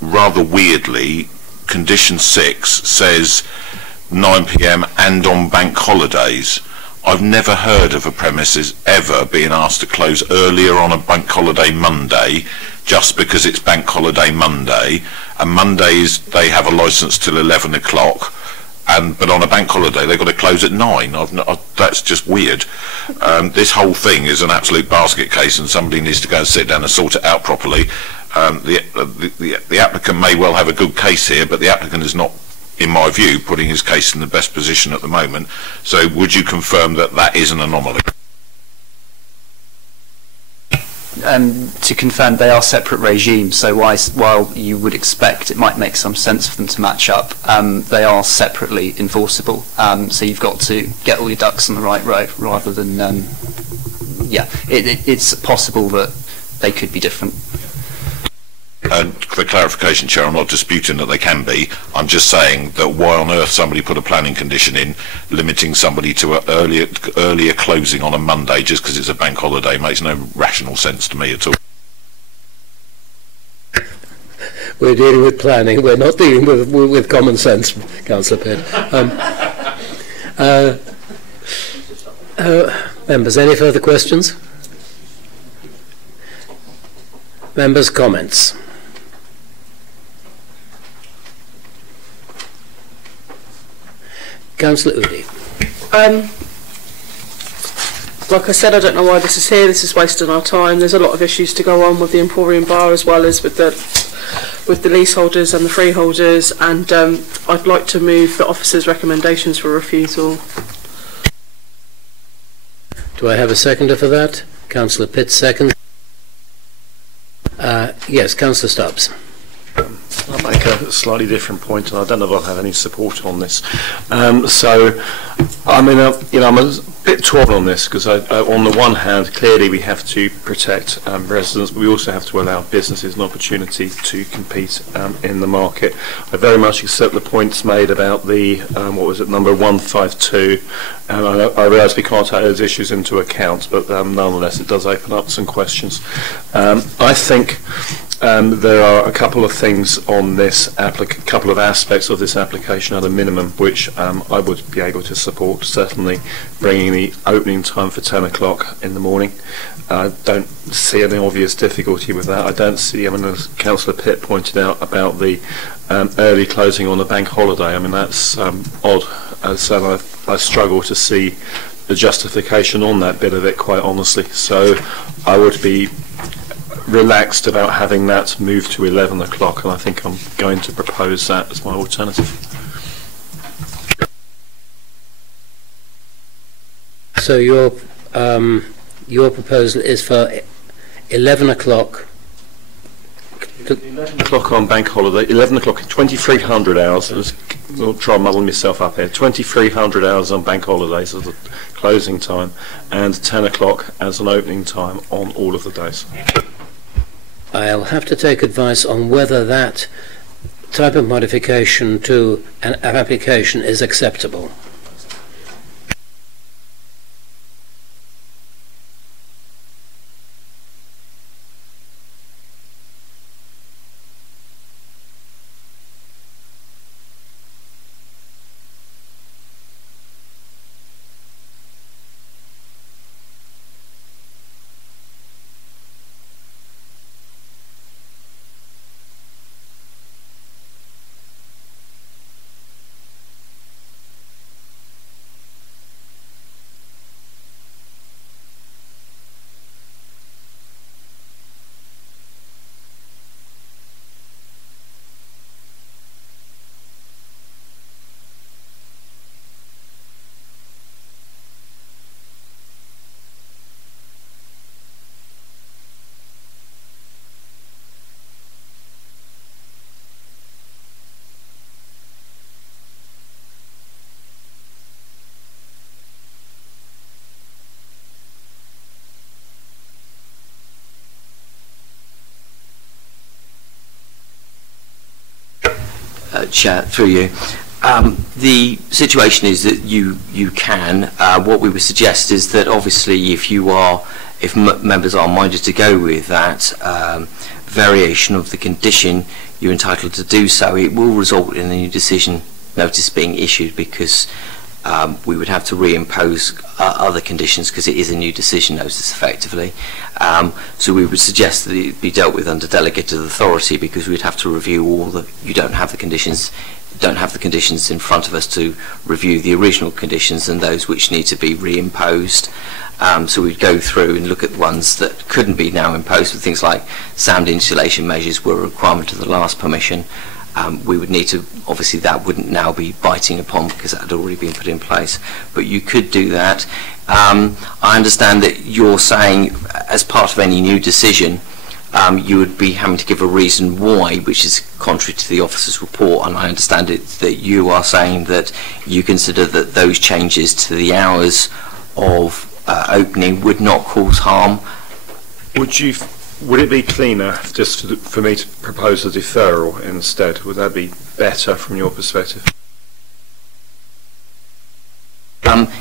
rather weirdly, condition 6 says 9 p.m. and on bank holidays. I've never heard of a premises ever being asked to close earlier on a bank holiday Monday just because it's bank holiday Monday, and Mondays they have a licence till 11 o'clock, but on a bank holiday they've got to close at 9. That's just weird. This whole thing is an absolute basket case, and somebody needs to go and sit down and sort it out properly. The applicant may well have a good case here, but the applicant is not, in my view, putting his case in the best position at the moment. So would you confirm that that is an anomaly? To confirm, they are separate regimes, so while you would expect it might make some sense for them to match up, they are separately enforceable. So you've got to get all your ducks in the right row rather than, it's possible that they could be different. And for clarification, Chair, I'm not disputing that they can be. I'm just saying that why on earth somebody put a planning condition in limiting somebody to an earlier closing on a Monday just because it's a bank holiday makes no rational sense to me at all. We're dealing with planning. We're not dealing with common sense, Councillor Pitt. Members, any further questions? Members' comments? Councillor Udi. Like I said, I don't know why this is here. This is wasting our time. There's a lot of issues to go on with the Emporium Bar as well as with the leaseholders and the freeholders, and I'd like to move the officer's recommendations for refusal. Do I have a seconder for that? Councillor Pitt, second. Yes, Councillor Stubbs. I'll make a slightly different point, and I don't know if I'll have any support on this. So, I mean, I'm a bit torn on this because, on the one hand, clearly we have to protect residents, but we also have to allow businesses an opportunity to compete in the market. I very much accept the points made about the number 152. I realise we can't take those issues into account, but nonetheless, it does open up some questions. I think. There are a couple of things on this, couple of aspects of this application at a minimum, which I would be able to support. Certainly, bringing the opening time for 10 o'clock in the morning. I don't see any obvious difficulty with that. I don't see. I mean, as Councillor Pitt pointed out about the early closing on a bank holiday. I mean, that's odd. So I struggle to see the justification on that bit of it, quite honestly. So I would be relaxed about having that moved to 11 o'clock, and I think I'm going to propose that as my alternative. So your proposal is for 11 o'clock. 11 o'clock on bank holiday, 11 o'clock, 2300 hours. I'll try and muddle myself up here. 2300 hours on bank holidays as a closing time, and 10 o'clock as an opening time on all of the days. I'll have to take advice on whether that type of modification to an application is acceptable. Chair, through you. The situation is that you can. What we would suggest is that obviously if members are minded to go with that variation of the condition, you're entitled to do so. It will result in a new decision notice being issued because we would have to reimpose other conditions because it is a new decision notice effectively. So we would suggest that it be dealt with under delegated authority because we'd have to review you don't have the conditions in front of us to review the original conditions and those which need to be reimposed. So we'd go through and look at ones that couldn't be now imposed with things like sound insulation measures were a requirement of the last permission. We would need to, obviously that wouldn't now be biting upon because that had already been put in place, but you could do that. I understand that you're saying as part of any new decision you would be having to give a reason why, which is contrary to the officer's report, and I understand it that you are saying that you consider that those changes to the hours of opening would not cause harm. Would it be cleaner just for me to propose a deferral instead? Would that be better from your perspective?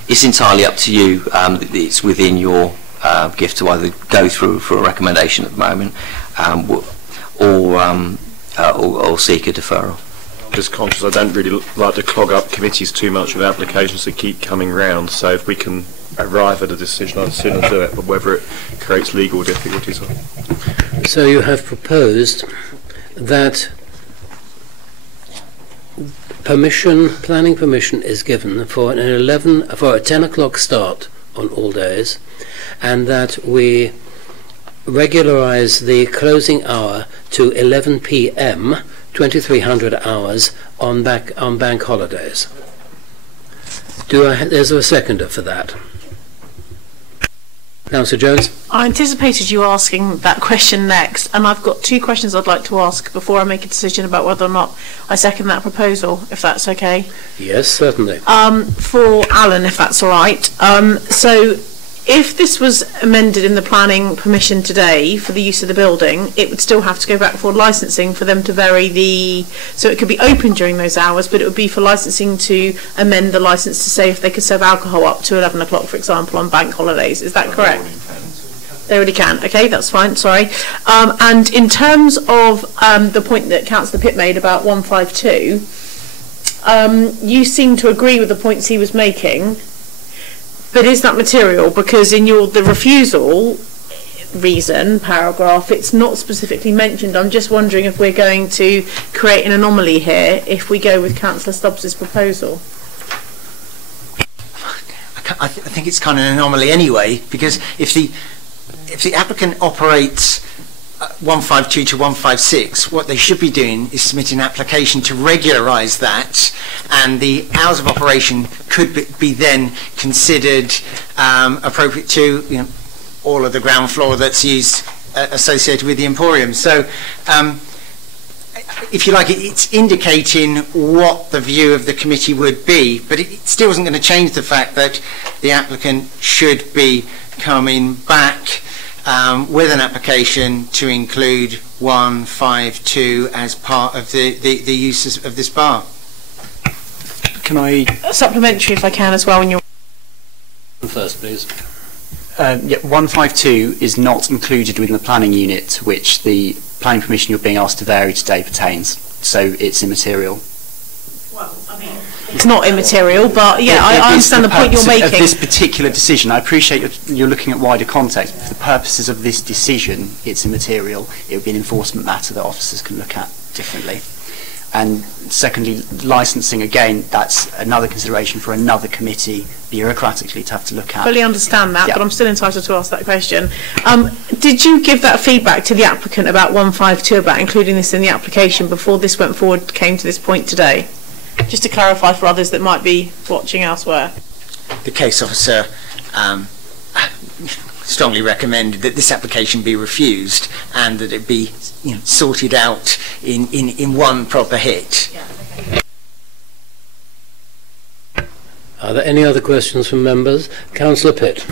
It's entirely up to you. It's within your gift to either go through for a recommendation at the moment or seek a deferral. just conscious I don't really like to clog up committees too much with applications that keep coming round, so if we can arrive at a decision I'd sooner do it, but whether it creates legal difficulties. So you have proposed that planning permission is given for a 10 o'clock start on all days, and that we regularise the closing hour to 11 p.m. 2300 hours on bank holidays. Is there a seconder for that? Councillor Jones? I anticipated you asking that question next, and I've got two questions I'd like to ask before I make a decision about whether or not I second that proposal, if that's okay. Yes, certainly. For Alan, if that's all right. So if this was amended in the planning permission today for the use of the building, it would still have to go back for licensing for them to vary so it could be open during those hours, but it would be for licensing to amend the licence to say if they could serve alcohol up to 11 o'clock, for example, on bank holidays. Is that correct? They already can. Okay, that's fine. Sorry. And in terms of the point that Councillor Pitt made about 152, you seem to agree with the points he was making. But is that material? Because in the refusal reason paragraph, it's not specifically mentioned. I'm just wondering if we're going to create an anomaly here if we go with Councillor Stubbs's proposal. I think it's kind of an anomaly anyway, because if the applicant operates 152 to 156, what they should be doing is submitting an application to regularise that, and the hours of operation could be then considered appropriate to all of the ground floor that's used associated with the Emporium. So if you like, it's indicating what the view of the committee would be, but it still isn't going to change the fact that the applicant should be coming back with an application to include 152 as part of the uses of this bar. Can I... Supplementary, if I can, as well, when you're... First, please. Yeah, 152 is not included within the planning unit, which the planning permission you're being asked to vary today pertains. So it's immaterial. Well, I mean, it's not immaterial, but yeah, I understand the point you're making. Of this particular decision, I appreciate you're looking at wider context. For the purposes of this decision, it's immaterial. It would be an enforcement matter that officers can look at differently. And secondly, licensing, again, that's another consideration for another committee bureaucratically to have to look at. Fully understand that, yeah. But I'm still entitled to ask that question. Did you give that feedback to the applicant about 152, about including this in the application before this went forward, came to this point today? Just to clarify for others that might be watching elsewhere. The case officer strongly recommended that this application be refused and that it be sorted out in one proper hit. Yeah, okay. Are there any other questions from members? Councillor Pitt.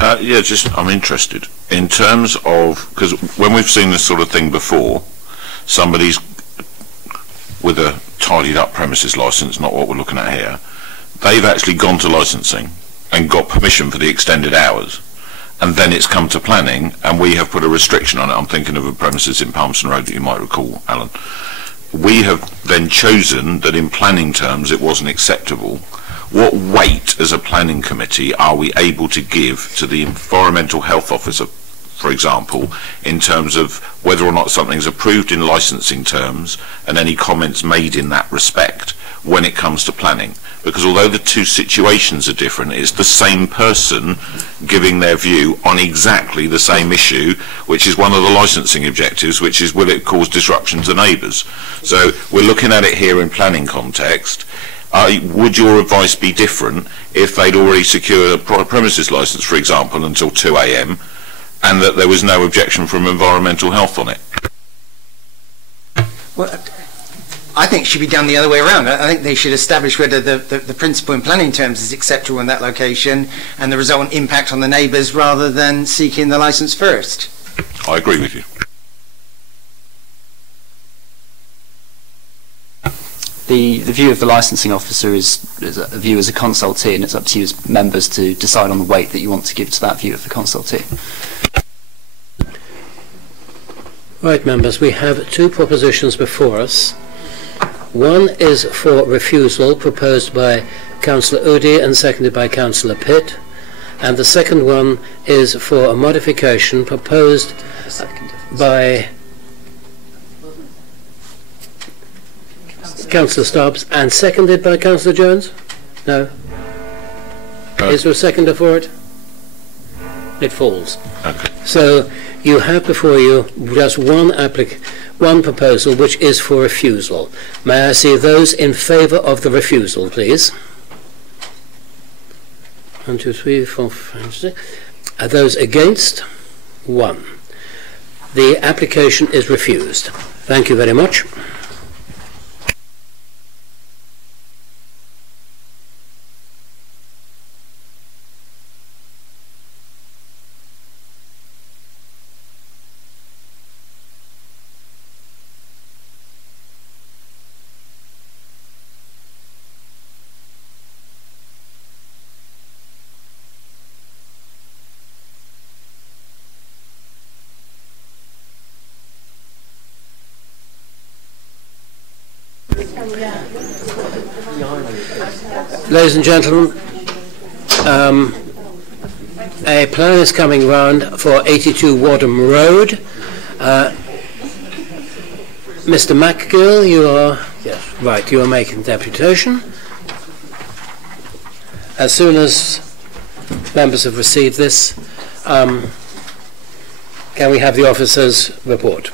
Yeah, I'm interested in terms of, because when we've seen this sort of thing before, somebody's with a tidied up premises licence, not what we're looking at here, they've actually gone to licensing and got permission for the extended hours, and then it's come to planning and we have put a restriction on it. I'm thinking of a premises in Palmerston Road that you might recall, Alan. We have then chosen that in planning terms it wasn't acceptable. What weight as a planning committee are we able to give to the environmental health officer, for example, in terms of whether or not something's approved in licensing terms and any comments made in that respect when it comes to planning? Because although the two situations are different, it's the same person giving their view on exactly the same issue, which is one of the licensing objectives, which is will it cause disruption to neighbours? So we're looking at it here in planning context. Would your advice be different if they'd already secured a premises licence, for example, until 2 a.m, and that there was no objection from environmental health on it? Well, I think it should be done the other way around. I think they should establish whether the principle in planning terms is acceptable in that location and the resultant impact on the neighbours, rather than seeking the licence first. I agree with you. The view of the licensing officer is a view as a consultee, and it's up to you as members to decide on the weight that you want to give to that view of the consultee. Right, members, we have two propositions before us. One is for refusal, proposed by Councillor Udi and seconded by Councillor Pitt, and the second one is for a modification proposed by Councillor Stubbs and seconded by Councillor Jones? No? Is there a seconder for it? It falls. Okay. So you have before you just one proposal, which is for refusal. May I see those in favour of the refusal, please? 1, 2, 3, 4, 5, 6. Are those against? 1. The application is refused. Thank you very much. Ladies and gentlemen, a plan is coming round for 82 Wadham Road. Mr. McGill, you are, yes, right, you are making deputation. As soon as members have received this, can we have the officer's report?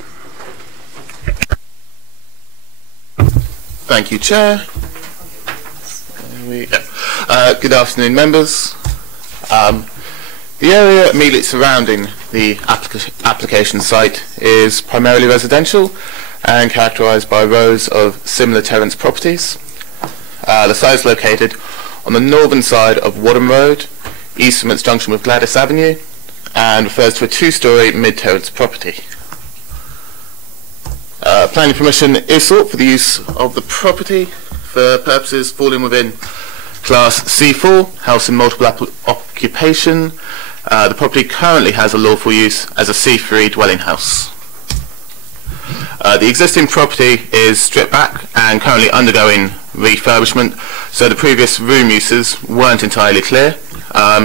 Thank you, Chair. Good afternoon, members. The area immediately surrounding the application site is primarily residential and characterised by rows of similar terrace properties. The site is located on the northern side of Wadham Road, east from its junction with Gladys Avenue, and refers to a two-storey mid-terrace property. Planning permission is sought for the use of the property for purposes falling within Class C4, house in multiple occupation. The property currently has a lawful use as a C3 dwelling house. The existing property is stripped back and currently undergoing refurbishment, so the previous room uses weren't entirely clear.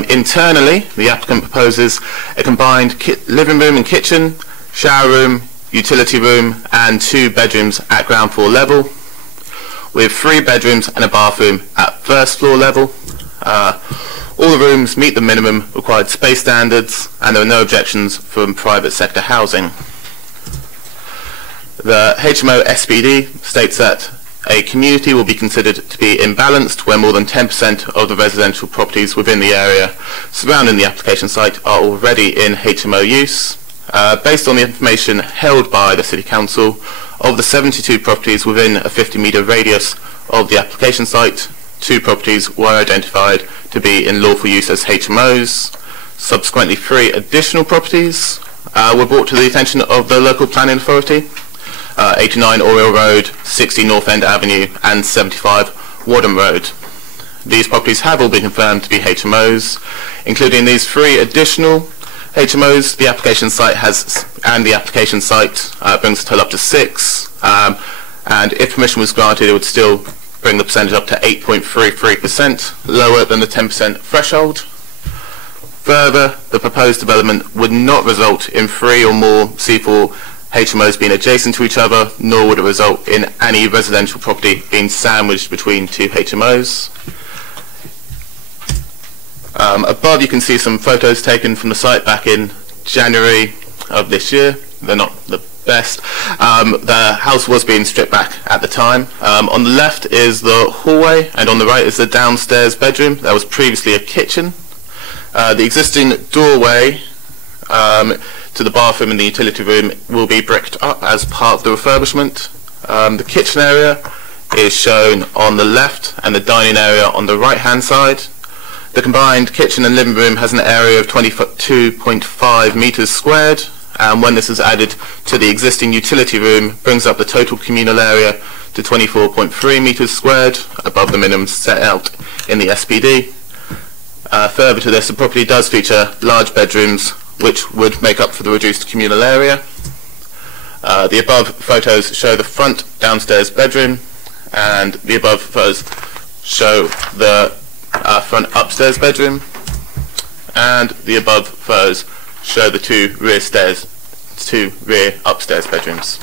Internally, the applicant proposes a combined living room and kitchen, shower room, utility room and 2 bedrooms at ground floor level, with 3 bedrooms and a bathroom at first floor level. All the rooms meet the minimum required space standards and there are no objections from private sector housing. The HMO SPD states that a community will be considered to be imbalanced where more than 10% of the residential properties within the area surrounding the application site are already in HMO use. Based on the information held by the City Council, of the 72 properties within a 50-metre radius of the application site, 2 properties were identified to be in lawful use as HMOs. Subsequently, 3 additional properties were brought to the attention of the local planning authority, 89 Oriel Road, 60 North End Avenue and 75 Wadham Road. These properties have all been confirmed to be HMOs. Including these 3 additional HMOs, the application site brings the total up to 6, and if permission was granted it would still bring the percentage up to 8.33%, lower than the 10% threshold. Further, the proposed development would not result in 3 or more C4 HMOs being adjacent to each other, nor would it result in any residential property being sandwiched between 2 HMOs. Above you can see some photos taken from the site back in January of this year. They're not the best. The house was being stripped back at the time. On the left is the hallway and on the right is the downstairs bedroom. That was previously a kitchen. The existing doorway to the bathroom and the utility room will be bricked up as part of the refurbishment. The kitchen area is shown on the left and the dining area on the right hand side. The combined kitchen and living room has an area of 22.5 metres squared, and when this is added to the existing utility room, brings up the total communal area to 24.3 metres squared, above the minimum set out in the SPD. Further to this, the property does feature large bedrooms, which would make up for the reduced communal area. The above photos show the front downstairs bedroom, and the above photos show the front upstairs bedroom, and the above photos show the two rear upstairs bedrooms,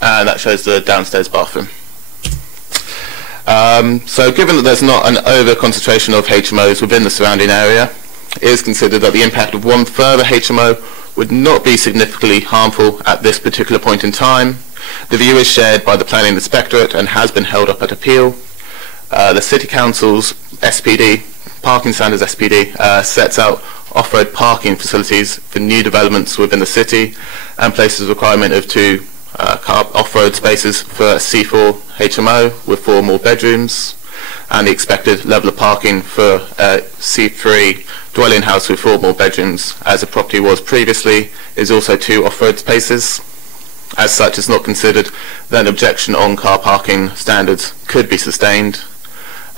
and that shows the downstairs bathroom. So given that there's not an over-concentration of HMOs within the surrounding area, it is considered that the impact of one further HMO would not be significantly harmful at this particular point in time. The view is shared by the Planning Inspectorate and has been held up at appeal. The City Council's SPD, Parking Standards SPD, sets out off-road parking facilities for new developments within the city and places a requirement of 2 car off-road spaces for a C4 HMO with 4 more bedrooms, and the expected level of parking for a C3 dwelling house with 4 more bedrooms, as the property was previously, is also 2 off-road spaces. As such, it's not considered that an objection on car parking standards could be sustained,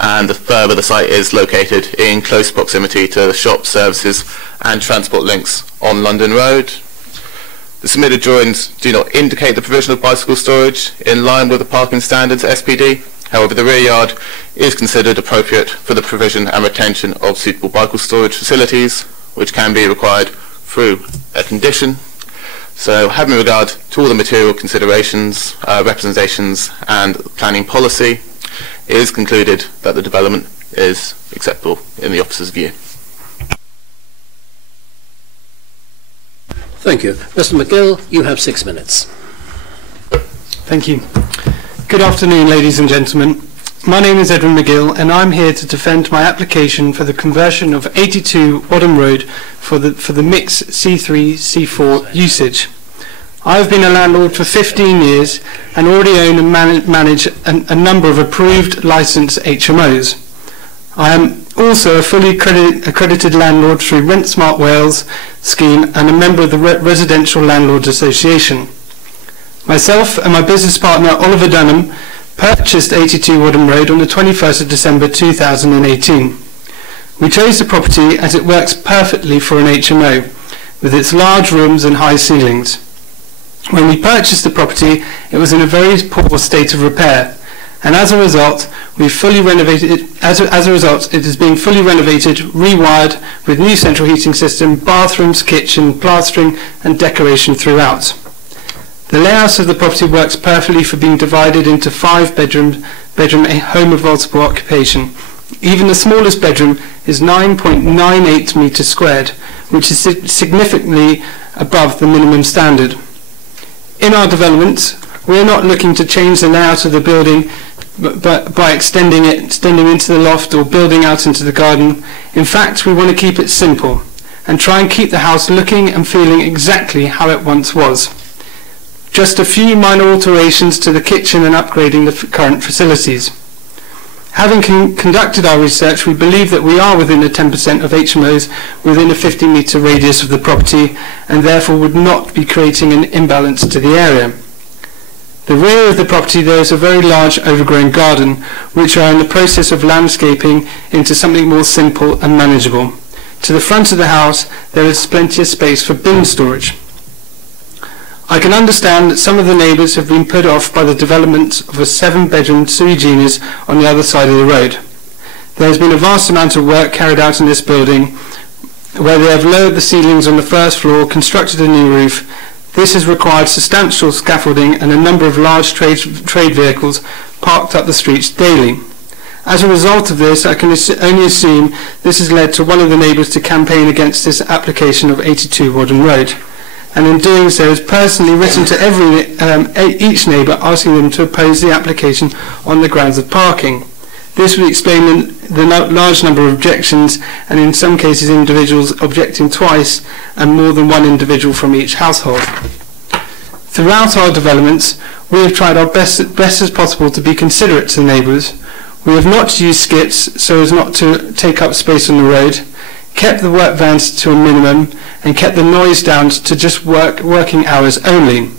and further, the site is located in close proximity to the shops, services and transport links on London Road. The submitted drawings do not indicate the provision of bicycle storage in line with the Parking Standards SPD. However, the rear yard is considered appropriate for the provision and retention of suitable bicycle storage facilities, which can be required through a condition. So, having regard to all the material considerations, representations and planning policy, it is concluded that the development is acceptable in the officer's view. Thank you. Mr. McGill, you have 6 minutes. Thank you. Good afternoon, ladies and gentlemen. My name is Edwin McGill, and I'm here to defend my application for the conversion of 82 Wadham Road for the mixed C3-C4 usage. I have been a landlord for 15 years and already own and manage a number of approved licensed HMOs. I am also a fully accredited landlord through Rent Smart Wales scheme and a member of the Residential Landlords Association. Myself and my business partner Oliver Dunham purchased 82 Wadham Road on the 21st of December 2018. We chose the property as it works perfectly for an HMO, with its large rooms and high ceilings. When we purchased the property, it was in a very poor state of repair, and as a result, it is being fully renovated, rewired with new central heating system, bathrooms, kitchen, plastering, and decoration throughout. The layout of the property works perfectly for being divided into 5 bedroom home of multiple occupation. Even the smallest bedroom is 9.98 metres squared, which is significantly above the minimum standard. In our developments, we are not looking to change the layout of the building by extending into the loft or building out into the garden. In fact, we want to keep it simple and try and keep the house looking and feeling exactly how it once was. Just a few minor alterations to the kitchen and upgrading the current facilities. Having conducted our research, we believe that we are within the 10% of HMOs within a 50-metre radius of the property, and therefore would not be creating an imbalance to the area. The rear of the property there is a very large overgrown garden, which are in the process of landscaping into something more simple and manageable. To the front of the house there is plenty of space for bin storage. I can understand that some of the neighbours have been put off by the development of a 7-bedroom sui generis on the other side of the road. There has been a vast amount of work carried out in this building, where they have lowered the ceilings on the first floor, constructed a new roof. This has required substantial scaffolding and a number of large trade vehicles parked up the streets daily. As a result of this, I can only assume this has led to one of the neighbours to campaign against this application of 82 Wadham Road, and in doing so has personally written to each neighbour asking them to oppose the application on the grounds of parking. This would explain the large number of objections, and in some cases individuals objecting twice and more than one individual from each household. Throughout our developments, we have tried our best as possible to be considerate to the neighbours. We have not used skips so as not to take up space on the road, kept the work vans to a minimum, and kept the noise down to just working hours only.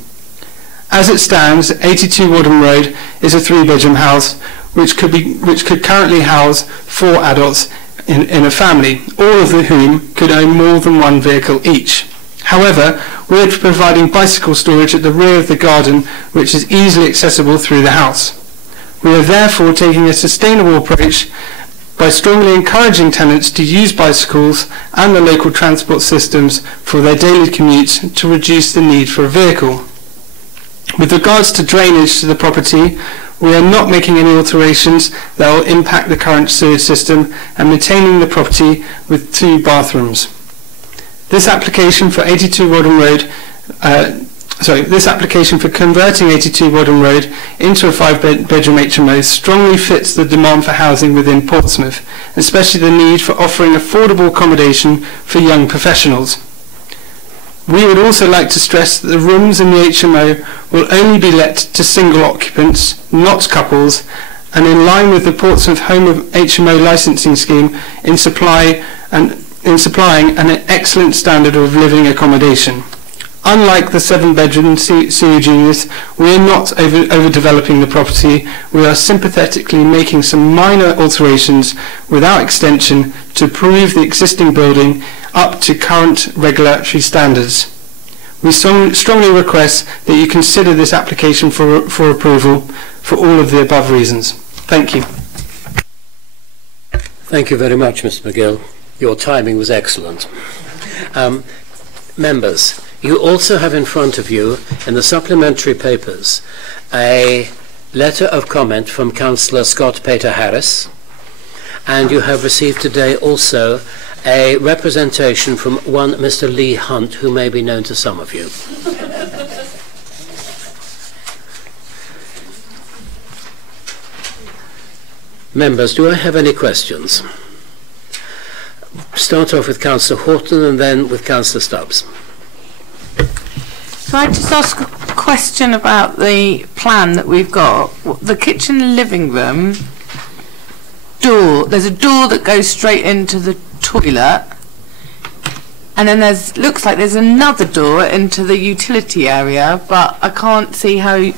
As it stands, 82 Wadham Road is a 3-bedroom house which could currently house 4 adults in a family, all of whom could own more than one vehicle each. However, we are providing bicycle storage at the rear of the garden, which is easily accessible through the house. We are therefore taking a sustainable approach by strongly encouraging tenants to use bicycles and the local transport systems for their daily commutes to reduce the need for a vehicle. With regards to drainage to the property, we are not making any alterations that will impact the current sewage system and maintaining the property with 2 bathrooms. This application for 82 Wadham Road, this application for converting 82 Wadham Road into a 5-bedroom HMO strongly fits the demand for housing within Portsmouth, especially the need for offering affordable accommodation for young professionals. We would also like to stress that the rooms in the HMO will only be let to single occupants, not couples, and in line with the Portsmouth Home of HMO licensing scheme in supplying an excellent standard of living accommodation. Unlike the 7-bedroom sewage units, we are not overdeveloping the property. We are sympathetically making some minor alterations without extension to improve the existing building up to current regulatory standards. We strongly request that you consider this application for approval for all of the above reasons. Thank you. Thank you very much, Mr. McGill. Your timing was excellent. Members, you also have in front of you, in the supplementary papers, a letter of comment from Councillor Scott Pater Harris, and you have received today also a representation from one Mr. Lee Hunt, who may be known to some of you. Members, do I have any questions? Start off with Councillor Horton and then with Councillor Stubbs. Can I just ask a question about the plan that we've got? The kitchen and living room door, there's a door that goes straight into the toilet, and then looks like there's another door into the utility area, but I can't see how.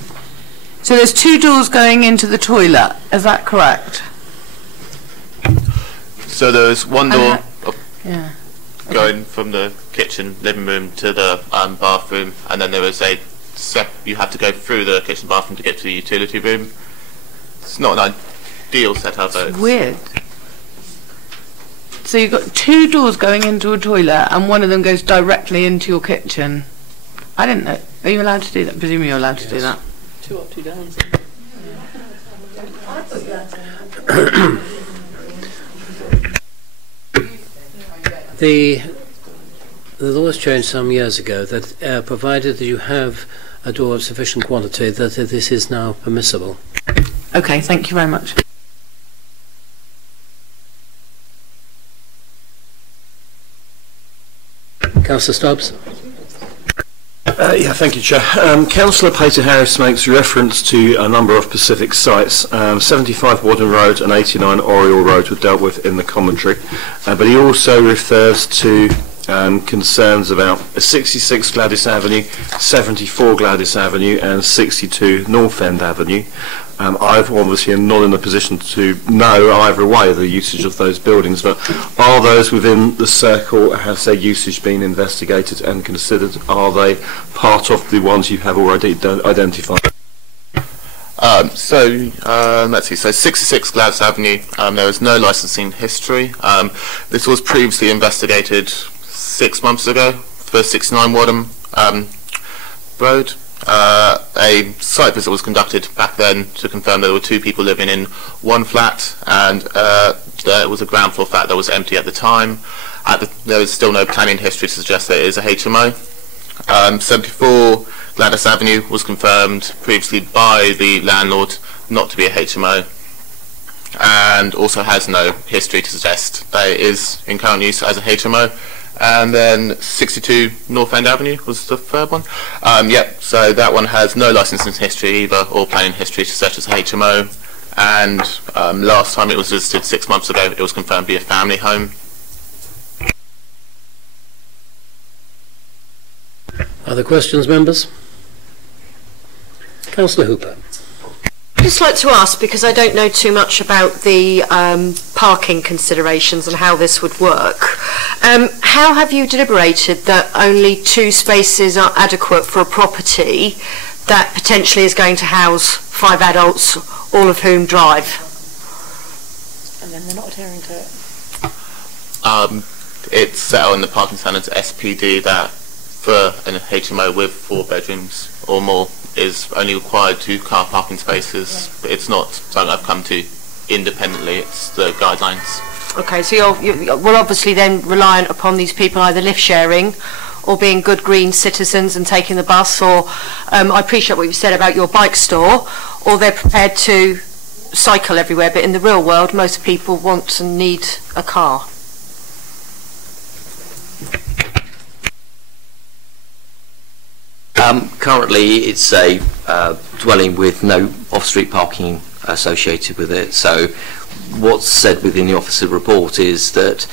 So there's 2 doors going into the toilet, is that correct? So there's one door going from the kitchen, living room to the bathroom, and then there is you have to go through the kitchen bathroom to get to the utility room. It's not an ideal setup, but it's weird. So you've got 2 doors going into a toilet, and one of them goes directly into your kitchen. I didn't know. Are you allowed to do that? Presumably you're allowed to do that. 2 up, 2 down. The law was changed some years ago that provided that you have a door of sufficient quantity, that this is now permissible. Okay, thank you very much. Councillor Stubbs. Yeah, thank you, Chair. Councillor Pater Harris makes reference to a number of specific sites. 75 Wadham Road and 89 Oriel Road were dealt with in the commentary, but he also refers to concerns about 66 Gladys Avenue, 74 Gladys Avenue and 62 North End Avenue. I've obviously not in a position to know either way the usage of those buildings, but are those within the circle, has their usage been investigated and considered? Are they part of the ones you have already identified? Let's see, so 66 Gladys Avenue, there is no licensing history. This was previously investigated 6 months ago for 69 Wadham Road. A site visit was conducted back then to confirm there were 2 people living in one flat, and there was a ground floor flat that was empty at the time. There is still no planning history to suggest that it is a HMO. 74 Gladys Avenue was confirmed previously by the landlord not to be a HMO, and also has no history to suggest that it is in current use as a HMO. And then 62 North End Avenue was the third one. So that one has no licensing history either, or planning history to such as HMO. And last time it was visited 6 months ago, it was confirmed to be a family home. Other questions, members? Councillor Hooper. I'd just like to ask, because I don't know too much about the parking considerations and how this would work, how have you deliberated that only 2 spaces are adequate for a property that potentially is going to house 5 adults, all of whom drive? And then they're not adhering to it. It's set out in the parking standards SPD that for an HMO with 4 bedrooms or more is only required 2 car parking spaces. It's not something I've come to independently, it's the guidelines. Okay, so we're obviously then reliant upon these people either lift sharing or being good green citizens and taking the bus, or I appreciate what you said about your bike store, or they're prepared to cycle everywhere, but in the real world most people want and need a car. Currently it's a dwelling with no off-street parking associated with it, so what's said within the officer report is that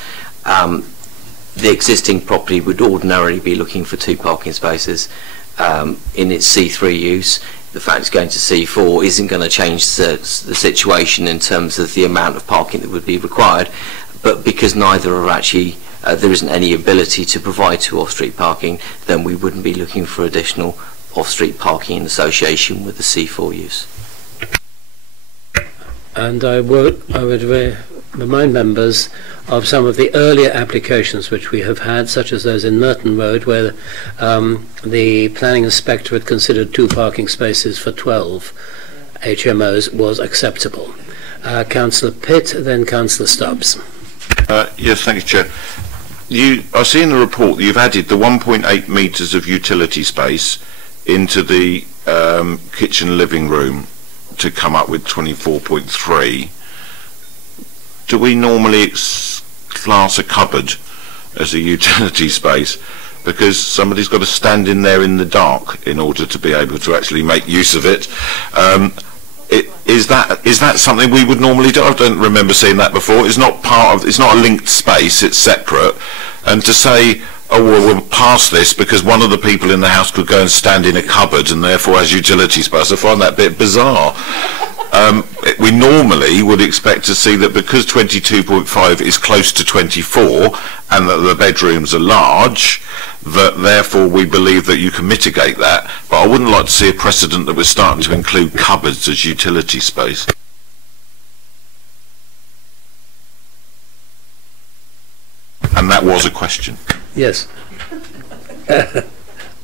the existing property would ordinarily be looking for 2 parking spaces in its C3 use. The fact it's going to C4 isn't going to change the situation in terms of the amount of parking that would be required, but because neither are actually there isn't any ability to provide 2 off-street parking, then we wouldn't be looking for additional off-street parking in association with the C4 use. And I would remind members of some of the earlier applications which we have had, such as those in Merton Road, where the planning inspector had considered 2 parking spaces for 12 HMOs was acceptable. Councillor Pitt, then Councillor Stubbs. Yes, thank you, Chair. I see in the report that you've added the 1.8 metres of utility space into the kitchen living room to come up with 24.3. Do we normally class a cupboard as a utility space? Because somebody's got to stand in there in the dark in order to be able to actually make use of it. Is that something we would normally do? I don't remember seeing that before. It's not it's not a linked space, it's separate. And to say, oh well, we'll pass this because one of the people in the house could go and stand in a cupboard and therefore has utility space, I find that a bit bizarre. We normally would expect to see that because 22.5 is close to 24 and that the bedrooms are large, that therefore we believe that you can mitigate that, but I wouldn't like to see a precedent that we're starting to include cupboards as utility space. And that was a question. Yes.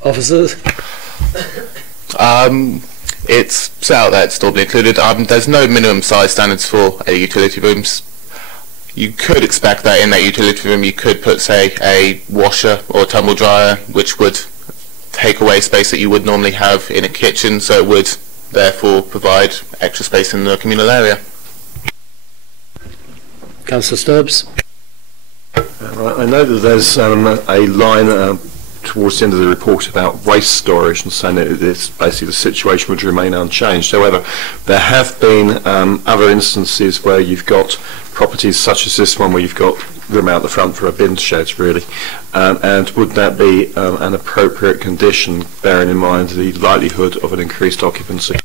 Officers? It's set out that it's normally included. There's no minimum size standards for utility rooms. You could expect that in that utility room you could put, say, a washer or tumble dryer, which would take away space that you would normally have in a kitchen, so it would therefore provide extra space in the communal area. Councillor Stubbs? Right, I know that there's a line towards the end of the report about waste storage and saying that it's basically the situation would remain unchanged. However, there have been other instances where you've got properties such as this one where you've got room out the front for a bin shed, really. And would that be an appropriate condition, bearing in mind the likelihood of an increased occupancy?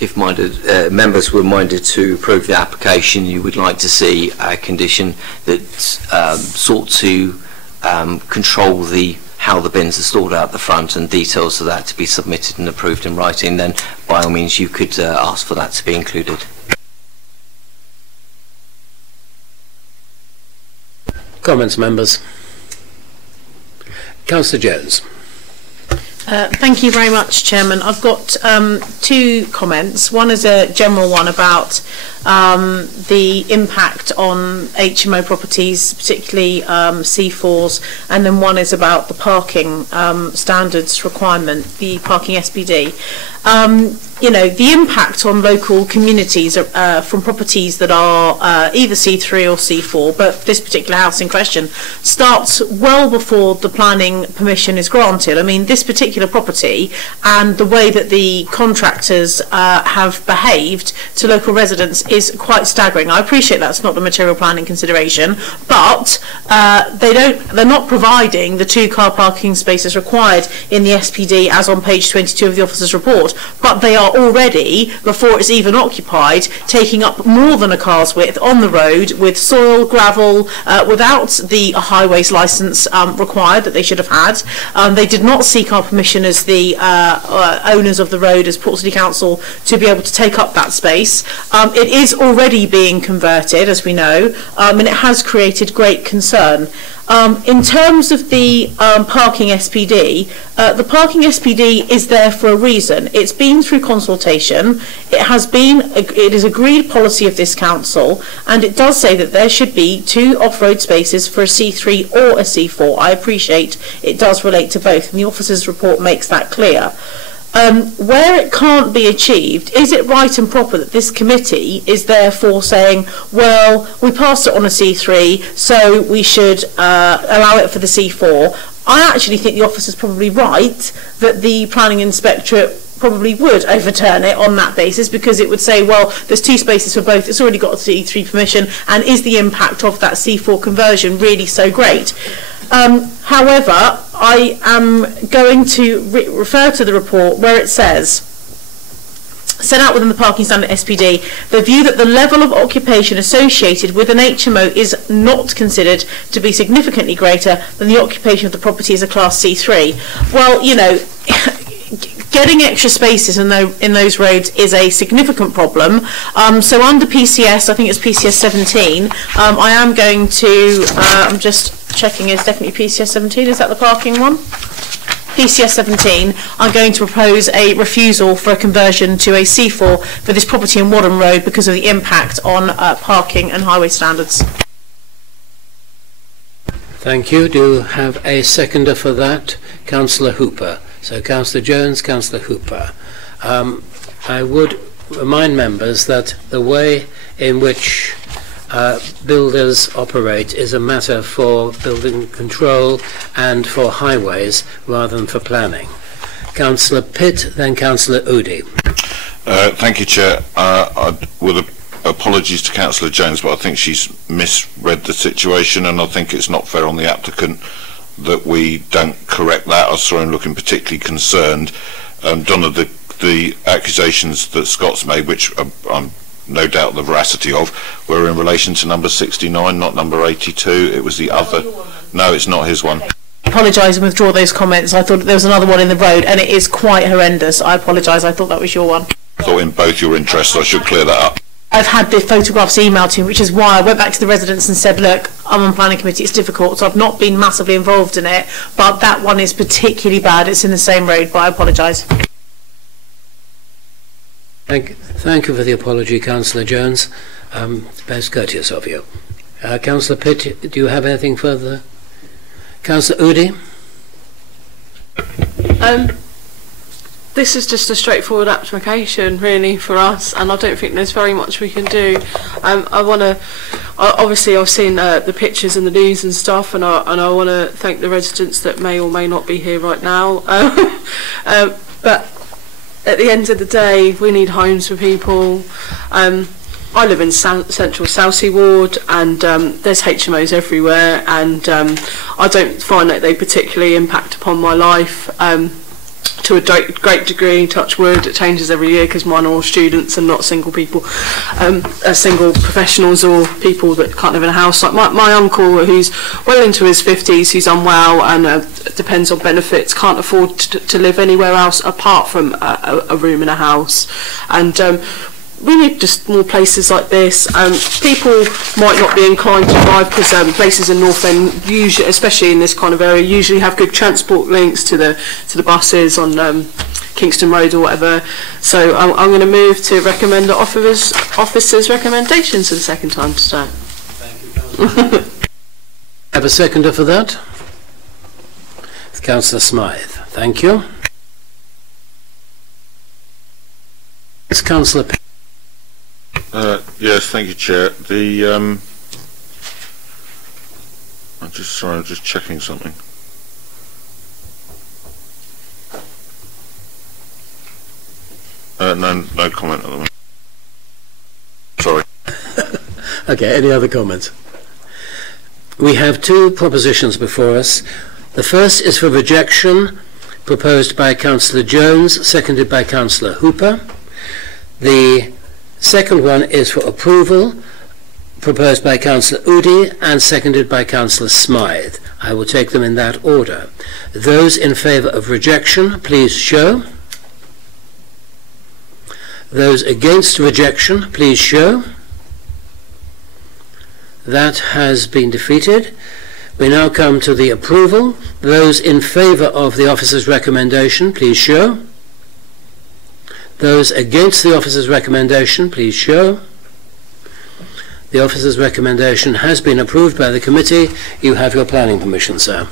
If members were minded to approve the application, you would like to see a condition that sought to control how the bins are stored out the front and details of that to be submitted and approved in writing, then by all means you could ask for that to be included. Comments, members? Councillor Jones. Thank you very much, Chairman. I've got 2 comments. One is a general one about the impact on HMO properties, particularly C4s, and then one is about the parking standards requirement, the parking SPD. you know, the impact on local communities from properties that are either C3 or C4, but this particular house in question starts well before the planning permission is granted. I mean, this particular property and the way that the contractors have behaved to local residents is quite staggering. I appreciate that's not the material planning consideration, but they're not providing the 2 car parking spaces required in the SPD as on page 22 of the officer's report, but they are already, before it's even occupied, taking up more than a car's width on the road with soil, gravel, without the highways licence required that they should have had. They did not seek our permission as the owners of the road, as Port City Council, to be able to take up that space. It is already being converted, as we know, and it has created great concern. In terms of the parking SPD, the parking SPD is there for a reason. It's been through consultation. It is agreed policy of this council, and it does say that there should be 2 off-road spaces for a C3 or a C4. I appreciate it does relate to both, and the officer's report makes that clear. Where it can't be achieved, is it right and proper that this committee is therefore saying, well, we passed it on a C3, so we should allow it for the C4? I actually think the officer's probably right that the planning inspectorate probably would overturn it on that basis, because it would say, well, there's 2 spaces for both, it's already got a C3 permission, and is the impact of that C4 conversion really so great? However, I am going to refer to the report where it says, set out within the parking standard SPD, the view that the level of occupation associated with an HMO is not considered to be significantly greater than the occupation of the property as a Class C3. Well, you know, getting extra spaces in those roads is a significant problem. So under PCS, I think it's PCS 17, I am going to, I'm just checking, it's definitely PCS 17, is that the parking one? PCS 17, I'm going to propose a refusal for a conversion to a C4 for this property in Wadham Road because of the impact on parking and highway standards. Thank you. Do you have a seconder for that? Councillor Hooper. So Councillor Jones, Councillor Hooper. I would remind members that the way in which builders operate is a matter for building control and for highways rather than for planning. Councillor Pitt, then Councillor Udi. Thank you, Chair. With apologies to Councillor Jones, but I think she's misread the situation, and I think it's not fair on the applicant that we don't correct that. I saw him looking particularly concerned. Donna, the accusations that Scott's made, which I'm no doubt the veracity of, were in relation to number 69, not number 82. It was the other. No, it's not his one. I apologise and withdraw those comments. I thought there was another one in the road, and it is quite horrendous. I apologise. I thought that was your one. I thought in both your interests I should clear that up. I've had the photographs emailed to me, which is why I went back to the residents and said, look, I'm on planning committee, it's difficult, so I've not been massively involved in it, but that one is particularly bad. It's in the same road, but I apologise. Thank you for the apology, Councillor Jones. Most courteous of you. Councillor Pitt, do you have anything further? Councillor Udi? This is just a straightforward application, really, for us, and I don't think there's very much we can do. Obviously, I've seen the pictures in the news and stuff, and I want to thank the residents that may or may not be here right now. But at the end of the day, we need homes for people. I live in central Southsea Ward, and there's HMOs everywhere, and I don't find that they particularly impact upon my life. To a great degree, touch wood, it changes every year because mine are all students and not single people, single professionals or people that can't live in a house. Like my uncle, who's well into his 50s, who's unwell and depends on benefits, can't afford to live anywhere else apart from a room in a house. And we need just more places like this. People might not be inclined to drive because places in North End, usually, especially in this kind of area, usually have good transport links to the buses on Kingston Road or whatever. So I'm going to move to recommend the officer's recommendations for the second time today. Thank you, have a seconder for that? Councillor Smythe. Thank you. Councillor. Yes, thank you, Chair. I'm just checking something. No comment at the moment. Sorry. Okay, any other comments? We have two propositions before us. The first is for rejection, proposed by Councillor Jones, seconded by Councillor Hooper. The second one is for approval, proposed by Councillor Udi and seconded by Councillor Smythe. I will take them in that order. Those in favour of rejection, please show. Those against rejection, please show. That has been defeated. We now come to the approval. Those in favour of the officer's recommendation, please show. Those against the officer's recommendation, please show. The officer's recommendation has been approved by the committee. You have your planning permission, sir.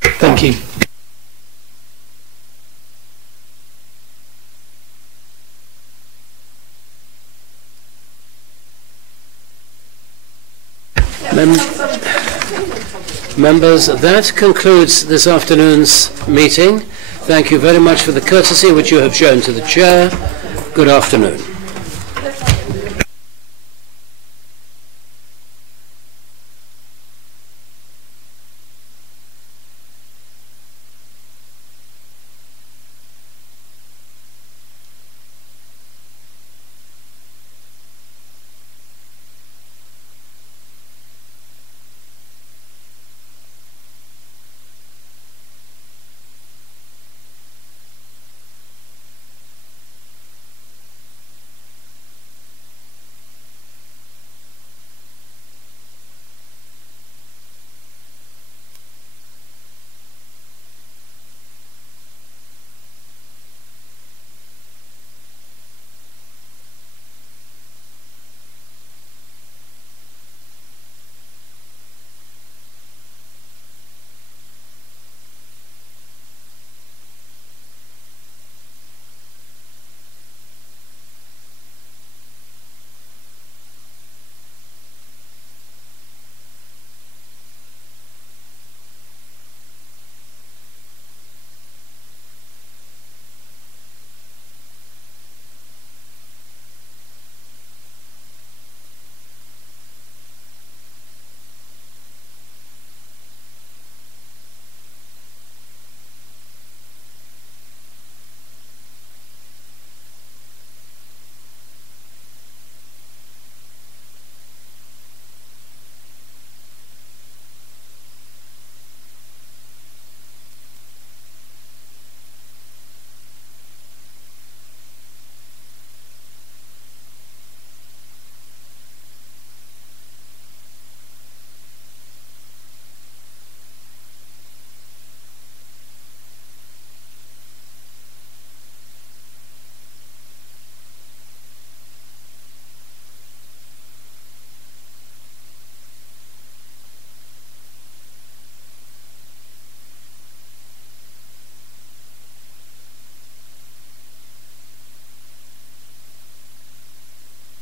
Thank you. Members, that concludes this afternoon's meeting. Thank you very much for the courtesy which you have shown to the chair. Good afternoon.